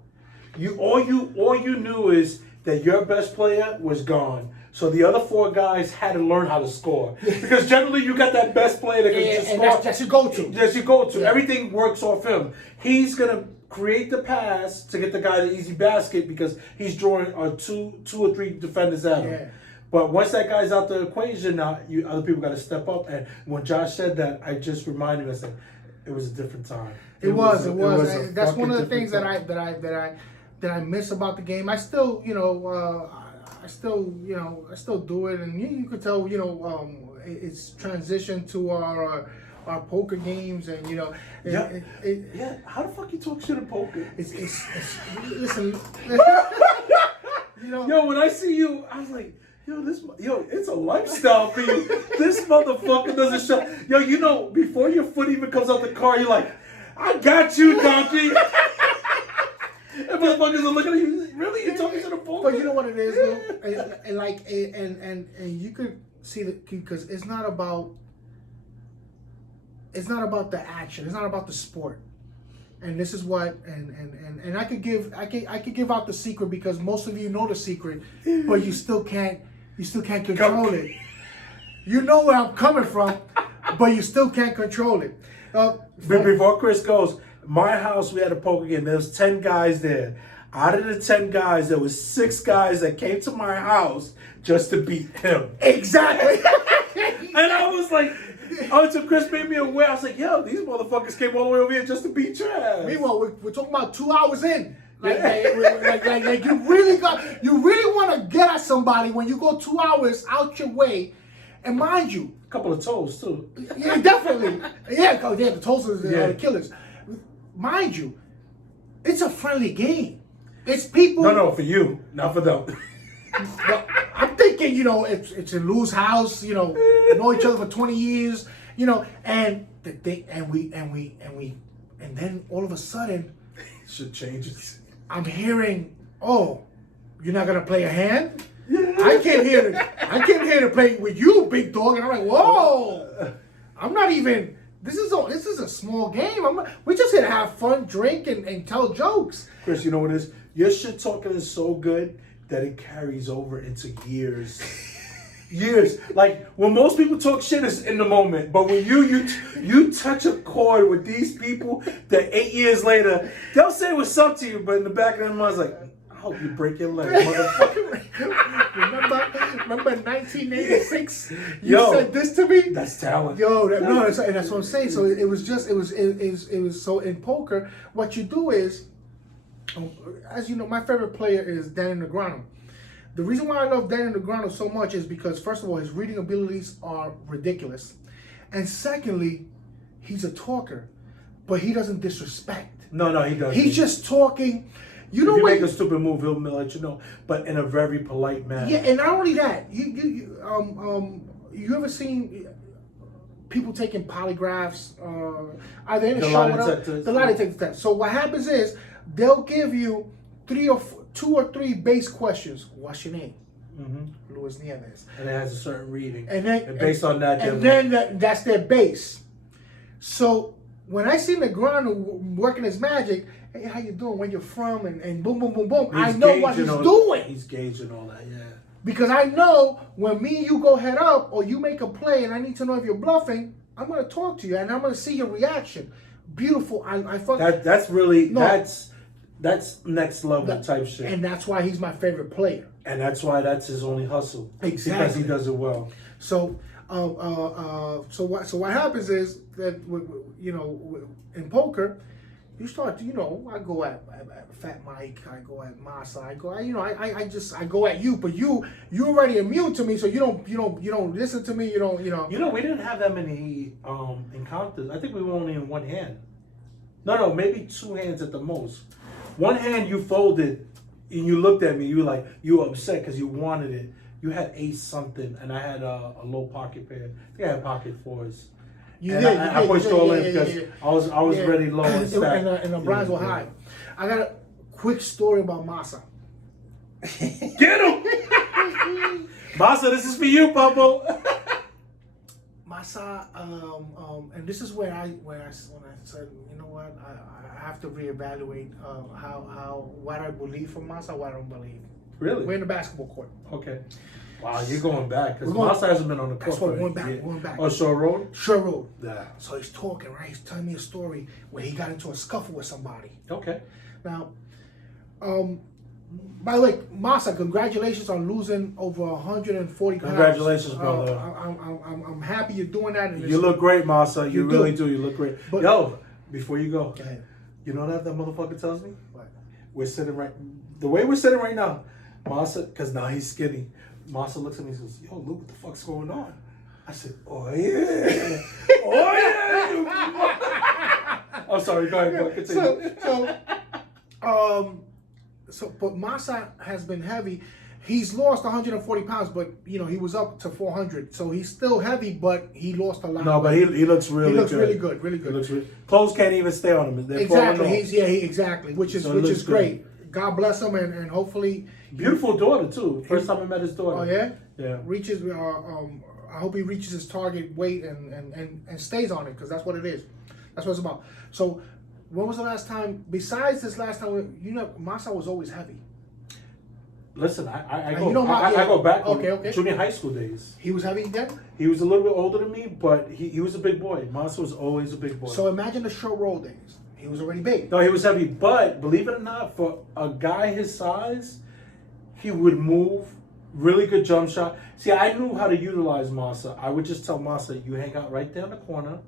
All you knew is that your best player was gone. So the other 4 guys had to learn how to score. Because generally you got that best player that can just score. That's your go-to. That's your go-to. Yeah. Everything works off him. He's gonna create the pass to get the guy the easy basket because he's drawing two or three defenders at him. Yeah. But once that guy's out the equation, now other people got to step up. And when Josh said that, I just reminded me. I said, it was a different time. It was. a That's one of the fucking things different that I miss about the game. I still, I still do it, and you could tell, it's transitioned to our poker games, and yeah. How the fuck you talk shit in poker? It's listen, Yo, when I see you, I was like, it's a lifestyle for you. This motherfucker doesn't show. Yo, before your foot even comes out the car, you're like, I got you, donkey. And motherfuckers are looking at you. Really, you talking to the poker? But you know what it is, though? and you could see that because it's not about the action. It's not about the sport. And this is what and I could give out the secret because most of you know the secret, but you still can't control it. You know where I'm coming from, but you still can't control it. Before Chris goes, my house, we had a poker game. There was 10 guys there. Out of the 10 guys, there was 6 guys that came to my house just to beat him. Exactly. And I was like, until Chris made me aware, I was like, yo, these motherfuckers came all the way over here just to beat your ass. Meanwhile, we're talking about 2 hours in. Like you really want to get at somebody when you go 2 hours out your way, and mind you, a couple of toes too. Yeah, definitely. The toes are the killers. Mind you, it's a friendly game. It's people. No, for you, not for them. Well, I'm thinking, it's a loose house. Know each other for 20 years. And then all of a sudden, shit changes. I'm hearing, oh, you're not gonna play a hand? I came here to play with you, big dog, and I'm like, whoa! I'm not even. This is a small game. We're just here to have fun, drink, and tell jokes. Chris, you know what it is? Your shit talking is so good that it carries over into years. Years. Like when most people talk shit is in the moment, but when you touch a chord with these people that 8 years later they'll say what's up to you, but in the back of their mind's like, I hope you break your leg, motherfucker. Remember 1986? You said this to me. That's talent. That's what I'm saying. So it was so in poker. What you do is, as you know, my favorite player is Danny Negreanu. The reason why I love Danny Negreanu so much is because, first of all, his reading abilities are ridiculous. And secondly, he's a talker, but he doesn't disrespect. No, he doesn't. He's just talking. If you make a stupid move, he'll let you know, but in a very polite manner. Yeah, and not only that, you ever seen people taking polygraphs? Either in a show or the lie detector test. So what happens is they'll give you 2 or 3 base questions. What's your name? Mm-hmm. Luis Nieves. And it has a certain reading. And based on that, that's their base. So when I see Negreanu working his magic, hey, how you doing? Where you from? And boom, boom, boom, boom. I know what he's doing. He's gauging all that, yeah. Because I know when me and you go head up or you make a play and I need to know if you're bluffing, I'm gonna talk to you and I'm gonna see your reaction. Beautiful. I fucking That's really No. that's next level type shit. and that's why he's my favorite player. And that's why that's his only hustle. Because Exactly. he does it well. So, so what happens is that in poker, you start to I go at Fat Mike, I go at Masa, I go at you, but you already immune to me, so you don't listen to me, We didn't have that many encounters. I think we were only in one hand. No, maybe two hands at the most. One hand you folded and you looked at me. You were upset because you wanted it. You had ace something, and I had a low pocket pair. I think I had pocket fours. I pushed all in because I was ready low and stacked. And the blinds were high. I got a quick story about Masa. Get him, Masa. This is for you, Pablo. Masa, and this is when I said, you know what, I have to reevaluate what I believe from Masa, what I don't believe. Really? We're in the basketball court. Okay. Wow, you're going back because We're going- Masa hasn't been on the court. That's what for we're a going year. back. We're going back. Oh, Shore Road. Sure road. Yeah. So he's talking, right? He's telling me a story where he got into a scuffle with somebody. Okay. Now, by the way, Masa, congratulations on losing over 140 pounds. Congratulations, brother. I'm happy you're doing that. And You look great, Masa. You You really do. do. You look great. But- Yo, before you go, Go ahead. you know that motherfucker tells me? What? We're sitting the way we're sitting right now, Masa, because now he's skinny. Masa looks at me and says, yo, look what the fuck's going on. I said, oh yeah. Oh yeah. I'm sorry, go ahead, continue. But Masa has been heavy. He's lost 140 pounds, but he was up to 400. So he's still heavy, but he lost a lot. No, but he looks really He looks good. really good, really He good. looks clothes can't even stay on him. They're Exactly. falling off. Exactly. Which is So it looks great. God bless him, and hopefully Beautiful daughter too. First time I met his daughter. Oh yeah. Yeah. Reaches. I hope he reaches his target weight and stays on it because that's what it is. That's what it's about. So, when was the last time? Besides this last time, Masa was always heavy. Listen, I you know I go back Okay. junior high school days. He was heavy then. He was a little bit older than me, but he was a big boy. Masa was always a big boy. So imagine the show roll days. He was already big. No, he was heavy, but believe it or not, for a guy his size, he would move, really good jump shot. See, I knew how to utilize Masa. I would just tell Masa, you hang out right there in the corner.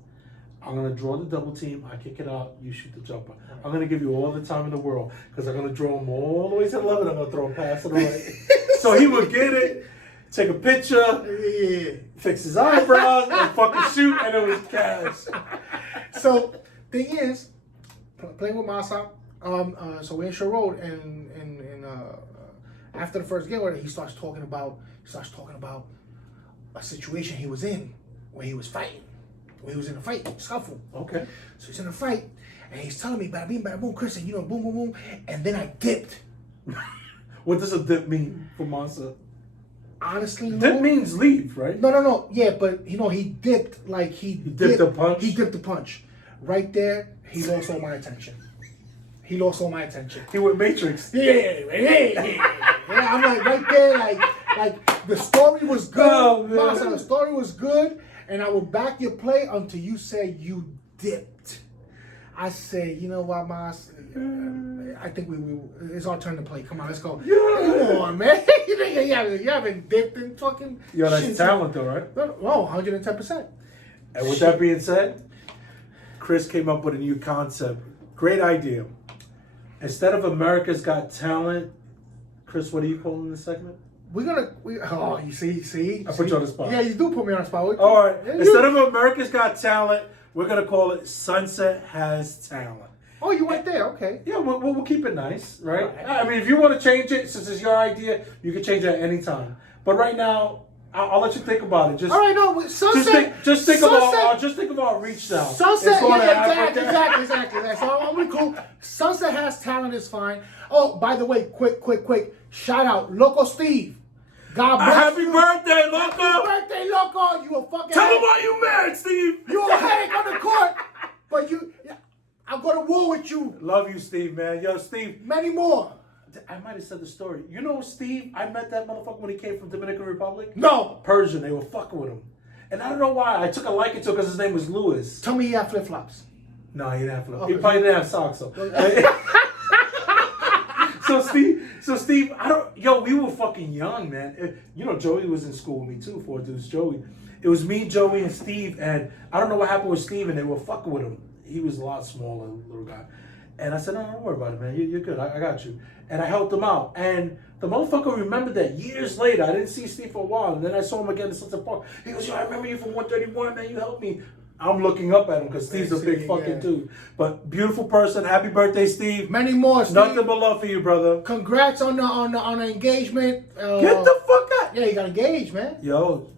I'm going to draw the double team. I kick it out. You shoot the jumper. I'm going to give you all the time in the world because I'm going to draw him all the way to the left and I'm going to throw him past it away. So he would get it, take a picture, Yeah. fix his eyebrows, and fucking shoot, and it was cash. So thing is, playing with Masa. So we're in Shore Road, and after the first game, he starts talking about a situation he was in where he was fighting. Where he was in a fight, scuffle. Okay. So he's in a fight, and he's telling me, bada bing, bada boom, Chris, and boom, boom, boom, and then I dipped. What does a dip mean for Masa? Honestly, Dip means leave, right? No. Yeah, but he dipped like he dipped the punch? He dipped the punch. Right there, he lost all my attention. He lost all my attention. He went Matrix. Yeah. I'm like right there, like the story was good. Oh, man. Masa, the story was good, and I will back your play until you say you dipped. I say, you know what, Mas? I think it's our turn to play. Come on, let's go. Yeah. Come on, man. you haven't dipped in fucking Yo, that's shit. talent though, right? No, 110%. And with that being said, Chris came up with a new concept. Great idea. Instead of America's Got Talent, Chris, what are you calling this segment? You see? I put you on the spot. Yeah, you do put me on the spot. All right. Yeah, Instead of America's Got Talent, we're going to call it Sunset Has Talent. Oh, you went there, okay. Yeah, we'll keep it nice, right? I mean, if you want to change it, since it's your idea, you can change it at any time. But right now, I'll let you think about it. Just, All right, no, Sunset. just think Sunset, about reach now. Sunset, It's going to yeah, Africa. exactly. So I'm gonna cool. Sunset Has Talent is fine. Oh, by the way, quick, shout out, Loco Steve. God bless Happy you. birthday, Happy Loco! birthday, Loco. You a fucking Tell him headache. why you mad, Steve. You a headache on the court, but I'll go to war with you. Love you, Steve, man. Yo, Steve, Many more. I might have said the story. You know Steve, I met that motherfucker when he came from Dominican Republic. No. Persian, they were fucking with him. And I don't know why. I took a liking to it because his name was Lewis. Tell me he had flip flops. No, he didn't have flip. Okay. He probably didn't have socks though. So Steve, we were fucking young, man. You know, Joey was in school with me too, Four Dudes Joey. It was me, Joey, and Steve, and I don't know what happened with Steve, and they were fucking with him. He was a lot smaller, little guy. And I said, no, don't worry about it, man. You're good. I got you. And I helped him out. And the motherfucker remembered that years later. I didn't see Steve for a while, and then I saw him again in Sunset Park. He goes, yo, I remember you from 131, man. You helped me. I'm looking up at him because Steve's a big fucking dude. But beautiful person. Happy birthday, Steve. Many more, Steve. Nothing but love for you, brother. Congrats on the engagement. Get the fuck out. Yeah, you got engaged, man. Yo,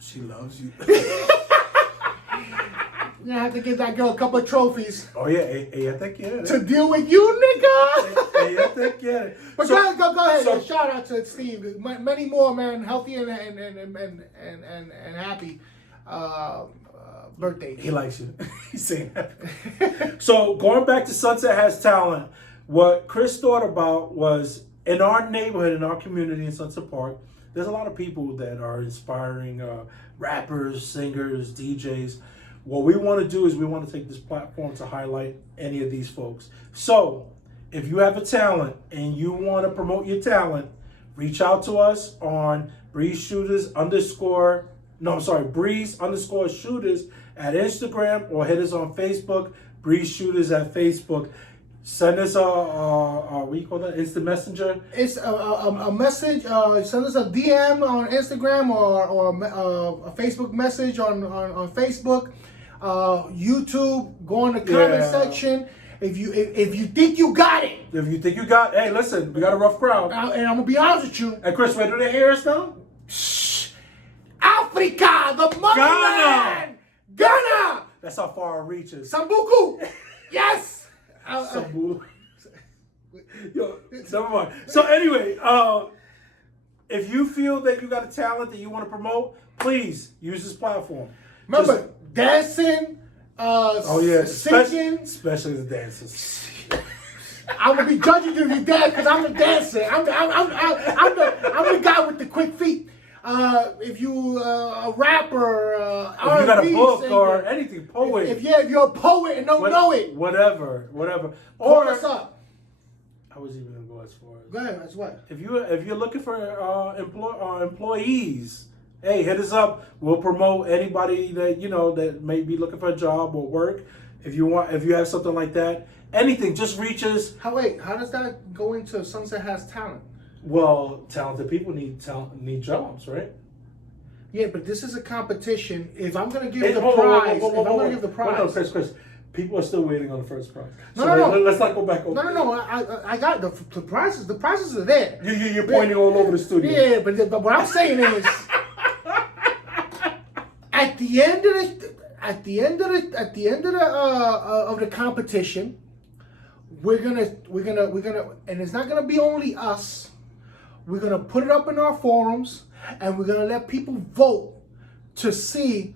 she loves you. You have to give that girl a couple of trophies Oh yeah, ella te quiere. to deal with you, nigga. Ella te quiere. But So- go ahead. so- Shout out to Steve. Many more, man. Healthy and happy birthday. He likes you. He's saying that. So going back to Sunset Has Talent, what Chris thought about was in our neighborhood, in our community in Sunset Park, there's a lot of people that are inspiring rappers, singers, DJs. What we want to do is we want to take this platform to highlight any of these folks. So if you have a talent and you want to promote your talent, reach out to us on Breeze Shooters at Instagram, or hit us on Facebook, Breeze Shooters at Facebook. Send us what do you call that? Instant Messenger. It's a message. Send us a DM on Instagram or a Facebook message on Facebook. YouTube. Go in the comment section. If you think you got it. If you think you got, hey, listen, we got a rough crowd. And I'm gonna be honest with you. And Chris, where do they hear us now? Africa, the motherland. Ghana. That's how far our reach is. Sambuku. Yes. Sambu. Yo, never mind. So anyway, if you feel that you got a talent that you want to promote, please use this platform. Remember, dancing, singing. Especially the dancers. I'm gonna be judging you if you dance because I'm a dancer. I'm the guy with the quick feet. If you a rapper, If you got a book singer, or anything, poet. if you're a poet and don't know it, Whatever. call us up. I was even gonna go as far as. Go ahead. That's what. If you're looking for employees, hey, hit us up. We'll promote anybody that that may be looking for a job or work. If you have something like that, anything, just reach us. How does that go into Sunset Has Talent? Well, talented people need jobs, right? Yeah, but this is a competition. If I'm gonna give Hey, the hold on, prize, hold on, if I'm hold gonna on. give the prize, No, Chris. People are still waiting on the first prize. No, So no. Let's not go back over. No. I got the prizes. The prizes are there. You're pointing all over the studio. Yeah, but what I'm saying is, at the end of the competition, we're gonna, and it's not gonna be only us. We're gonna put it up in our forums, and we're gonna let people vote to see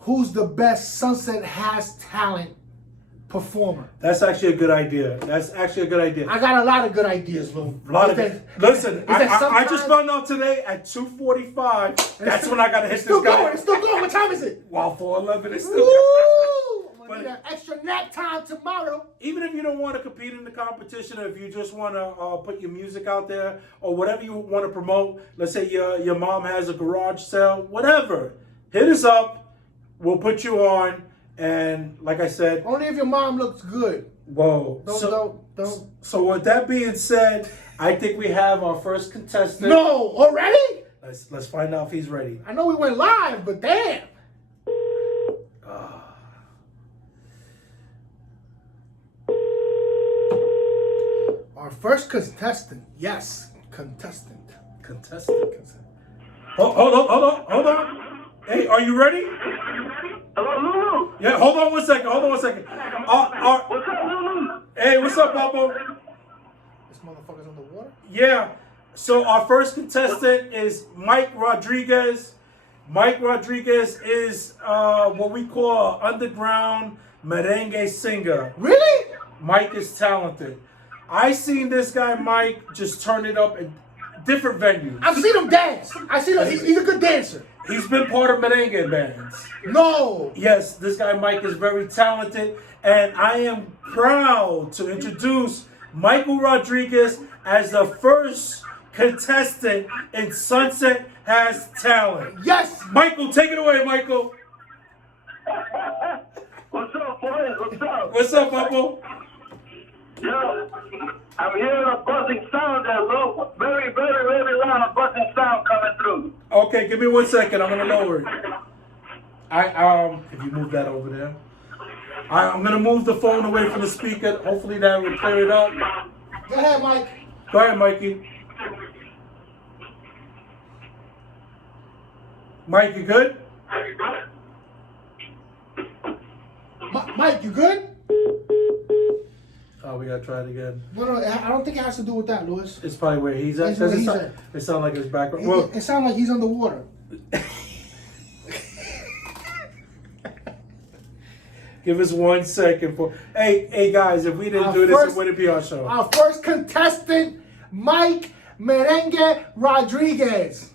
who's the best Sunset Has Talent performer. That's actually a good idea. I got a lot of good ideas, Lou. Listen, I just sometimes- found out today at 2:45. That's when I gotta hit It's still this guy. going. It's still going. What time is it? While 4:11 is still. Woo! I'm gonna need an extra nap time tomorrow. Even if you don't want to compete in the competition, or if you just want to put your music out there or whatever you want to promote, let's say your mom has a garage sale, whatever, hit us up. We'll put you on, and like I said, Only if your mom looks good. whoa. Don't. So with that being said, I think we have our first contestant. No, already? Let's find out if he's ready. I know we went live, but damn. Our first contestant. Yes, contestant. Hold on. Hey, are you ready? Hello, Lulu. Yeah, hold on one second. What's up, Lulu? Hey, what's up, Pablo? This motherfucker's on the water? Yeah. So our first contestant is Mike Rodriguez. Mike Rodriguez is what we call an underground merengue singer. Really? Mike is talented. I seen this guy Mike just turn it up in different venues. I've seen him dance. He's a good dancer. He's been part of merengue bands. No. Yes, this guy Mike is very talented, and I am proud to introduce Michael Rodriguez as the first contestant in Sunset Has Talent. Yes. Michael, take it away, Michael. What's up, boys? What's up? What's up, Michael? Yo, I'm hearing a buzzing sound there, bro. Very, very, very loud buzzing sound coming through. Okay, give me 1 second. I'm gonna lower it. If you move that over there. I'm gonna move the phone away from the speaker. Hopefully that will clear it up. Go ahead, Mike. Go ahead, Mikey. Mike, you good? Mike, you good? Oh, we gotta try it again. No, I don't think it has to do with that, Louis. It's probably where he's at. It's where he's at. It sounds like his background. Well, It sounds like he's underwater. give us 1 second for. Hey guys! If we didn't Our do this, first- it wouldn't be our show. Our first contestant, Mike Merengue Rodriguez.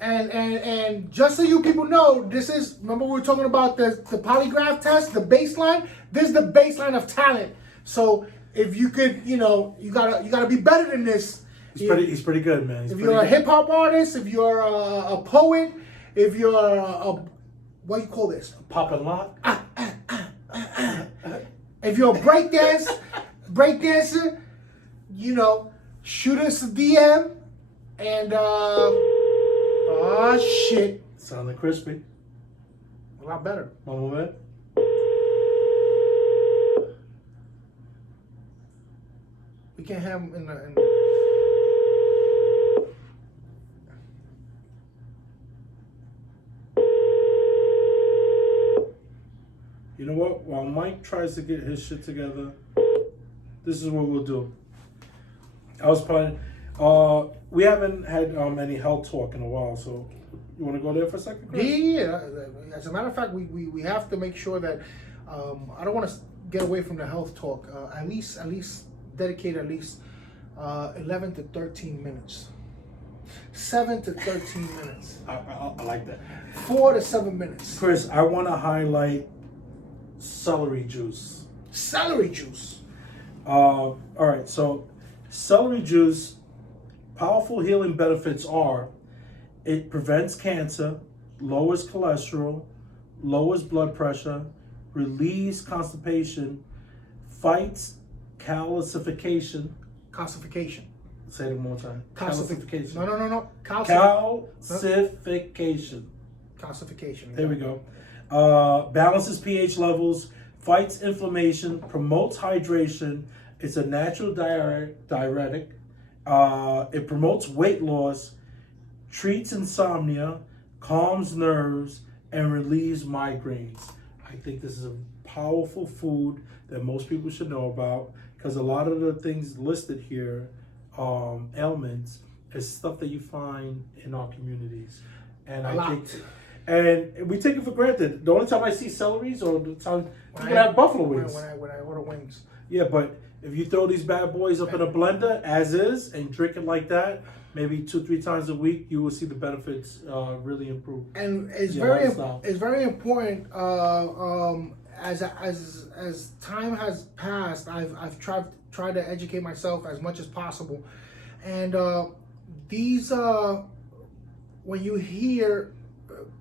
And just so you people know, this is, remember we were talking about the polygraph test, the baseline? This is the baseline of talent. So if you could, you gotta be better than this. He's pretty good, man. If you're a hip hop artist, if you're a poet, if you're what do you call this? Pop and lock. If you're a breakdancer, shoot us a DM and oh shit. Sounding crispy. A lot better. One moment. We can't have him in the You know what? While Mike tries to get his shit together, this is what we'll do. I was planning. We haven't had any health talk in a while, so you want to go there for a second, Chris? Yeah. As a matter of fact, we have to make sure that I don't want to get away from the health talk. At least dedicate at least 11 to 13 minutes. 7 to 13 minutes. I like that. 4 to 7 minutes. Chris, I want to highlight celery juice. Celery juice. All right, so celery juice, powerful healing benefits are: it prevents cancer, lowers cholesterol, lowers blood pressure, relieves constipation, fights calcification. Calcification. Say it one more time. Calcification. No. Calcification. Calcification. There we go. Balances pH levels, fights inflammation, promotes hydration. It's a natural diuretic. It promotes weight loss, treats insomnia, calms nerves, and relieves migraines. I think this is a powerful food that most people should know about, because a lot of the things listed here, ailments, is stuff that you find in our communities. And I think, and we take it for granted. The only time I see celeries or the time you can have buffalo wings. When I order wings. Yeah, but if you throw these bad boys up in a blender as is and drink it like that, maybe 2-3 times a week, you will see the benefits really improve. And it's Yeah, very lifestyle. it's very important. As time has passed, I've tried to educate myself as much as possible, and these when you hear,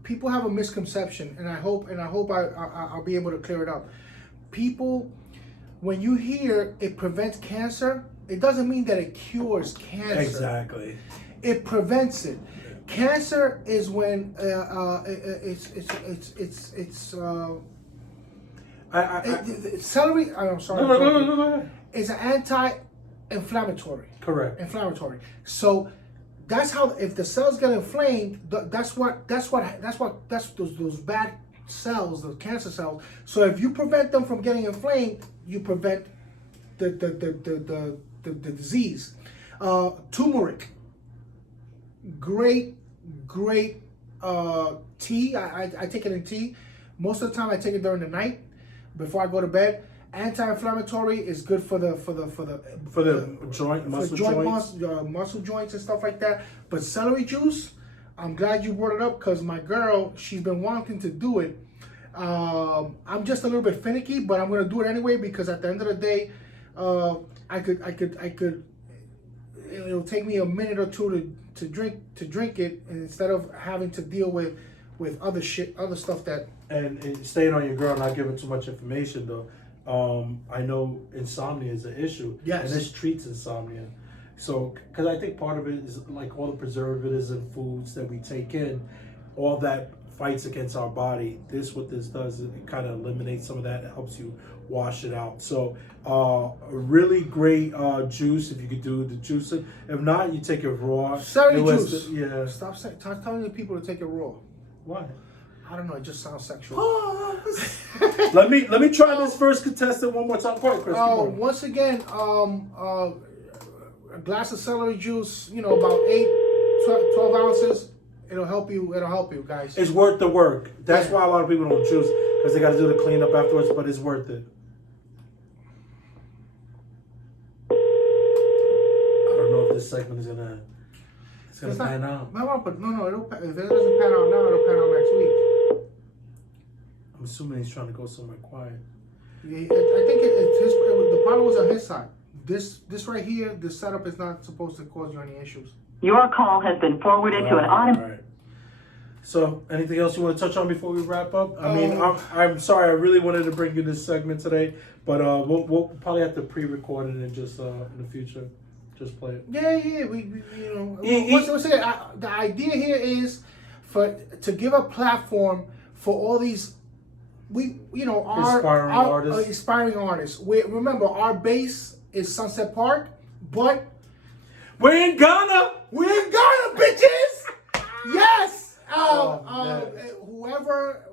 people have a misconception, and I hope I'll be able to clear it up. People, when you hear it prevents cancer, it doesn't mean that it cures cancer. Exactly. It prevents it. Cancer is when celery. I'm sorry. No. Is an anti-inflammatory. Correct. Inflammatory. So that's how, if the cells get inflamed, that's those bad cells, those cancer cells. So if you prevent them from getting inflamed, you prevent the disease. Turmeric, great tea. I take it in tea. Most of the time I take it during the night before I go to bed. Anti-inflammatory is good for the joint muscle joint joints. muscle joints and stuff like that. But celery juice, I'm glad you brought it up because my girl, she's been wanting to do it. I'm just a little bit finicky, but I'm gonna do it anyway because at the end of the day, I could. It'll take me a minute or two to drink it instead of having to deal with other stuff that. And staying on your girl, not giving too much information though. I know insomnia is an issue. Yes. And this treats insomnia. So, because I think part of it is like all the preservatives and foods that we take in, all that fights against our body. What this does is it kind of eliminates some of that. It helps you wash it out. So, a really great juice if you could do the juicing. If not, you take it raw. Celery juice. Yeah. Stop telling the people to take it raw. Why? I don't know. It just sounds sexual. let me try this first contestant one more time. Go ahead, Chris. keep going. Once again, a glass of celery juice. About 12 ounces. It'll help you. It'll help you, guys. It's worth the work. That's why a lot of people don't choose, because they got to do the cleanup afterwards. But it's worth it. I don't know if this segment is gonna pan out. No. If it doesn't pan out now, it'll pan out next week. I'm assuming he's trying to go somewhere quiet. Yeah, I think the problem was on his side. This right here, the setup is not supposed to cause you any issues. Your call has been forwarded to an automated. Right. So, anything else you want to touch on before we wrap up? I mean, I'm sorry. I really wanted to bring you this segment today, but we'll probably have to pre-record it and just in the future, just play it. Yeah. Once again, the idea here is to give a platform for all these. Our aspiring artists. Remember, our base is Sunset Park, but we're in Ghana. We're in Ghana, bitches. Yes. Whoever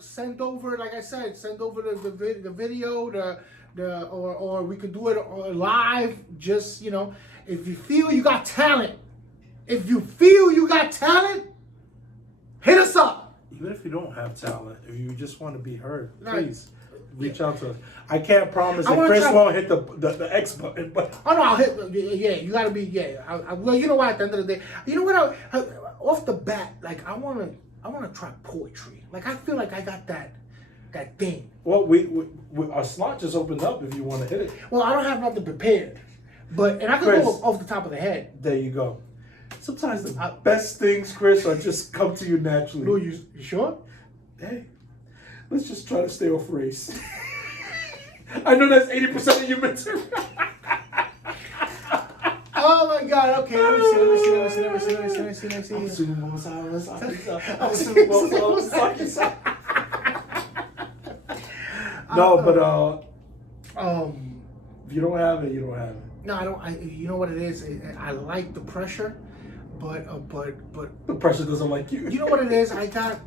send over. Like I said, send over the video, or we could do it live. Just if you feel you got talent, hit us up. Even if you don't have talent, if you just want to be heard, please reach out to us. I can't promise that Chris won't hit the X button, but I'll hit. Yeah, you gotta be. Yeah, well, you know what? At the end of the day, you know what? Off the bat, like I wanna try poetry. Like I feel like I got that thing. Well, we our slot just opened up. If you want to hit it. Well, I don't have nothing prepared, and I can go off the top of the head. There you go. Sometimes the best things, Chris, are just come to you naturally. No, you sure? Hey, let's just try to stay off race. I know that's 80% of your material. Oh my God! Okay, let me see. I'm Super Bowl No, but if you don't have it, you don't have it. No, I don't. You know what it is? I like the pressure, but the pressure doesn't like you. You know what it is? I got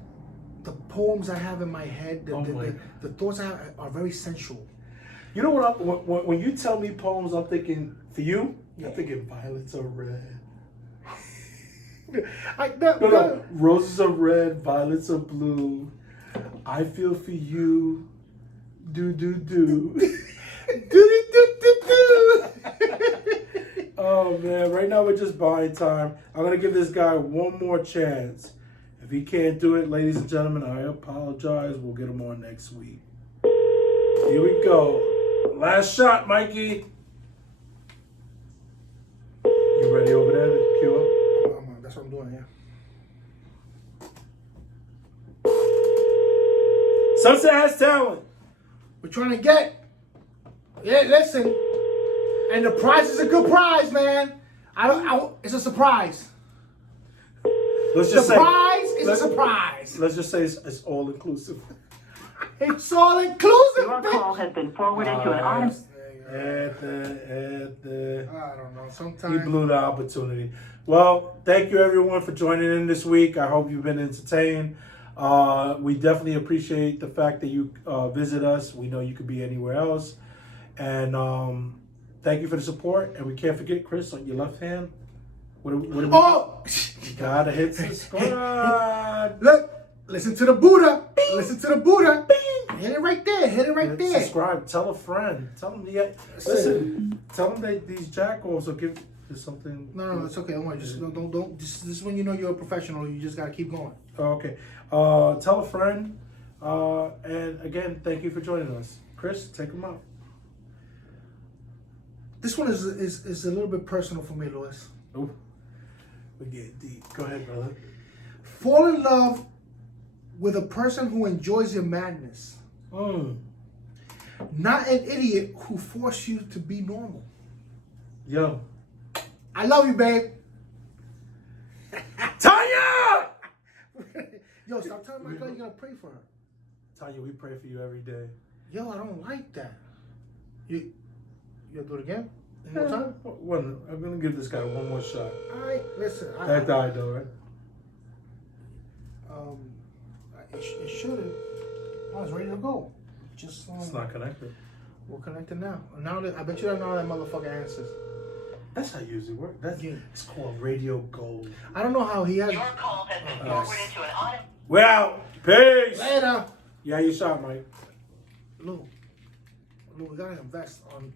the poems I have in my head. The thoughts I have are very sensual. You know what? When you tell me poems, I'm thinking for you. I'm thinking violets are red. No. Roses are red, violets are blue. I feel for you. Do. Oh man, right now we're just buying time. I'm gonna give this guy one more chance. If he can't do it, ladies and gentlemen, I apologize. We'll get him on next week. Here we go. Last shot, Mikey. You ready over there to queue up? That's what I'm doing, yeah. Sunset has talent. We're trying to get. Yeah, listen. And the prize is a good prize, man. It's a surprise. Let's just the prize is a surprise. Let's just say it's all inclusive. It's all inclusive. Your call has been forwarded to an automated. I don't know. Sometimes he blew the opportunity. Well, thank you everyone for joining in this week. I hope you've been entertained. We definitely appreciate the fact that you visit us. We know you could be anywhere else. And thank you for the support. And we can't forget, Chris, on your left hand. What you gotta hit subscribe. Look, listen to the Buddha. Bing. Listen to the Buddha. Bing. Hit it right there. Subscribe. Tell a friend. Tell them listen. Tell them that these jackals will give Is something? No, it's okay. Don't worry. Just don't. This is when you know you're a professional. You just gotta keep going. Oh, okay. Tell a friend. And again, thank you for joining us. Chris, take them out. This one is a little bit personal for me, Louis. Oh, we get deep. Go ahead, brother. Fall in love with a person who enjoys your madness, not an idiot who forced you to be normal. Yo. I love you, babe. Tanya! Yo, stop telling my girl you're gonna pray for her. Tanya, we pray for you every day. Yo, I don't like that. You gonna do it again? One more time? I'm gonna give this guy one more shot. Alright, listen. That died though, right? It should. I was ready to go. Just It's not connected. we're connected now. Now that I bet you don't know how that motherfucker answers. That's how it usually works. Yeah. It's called radio gold. I don't know how he has. Your call has been forwarded to an auto. We're out. Peace. Later. Yeah, you shot, Mike. Lou, we gotta invest on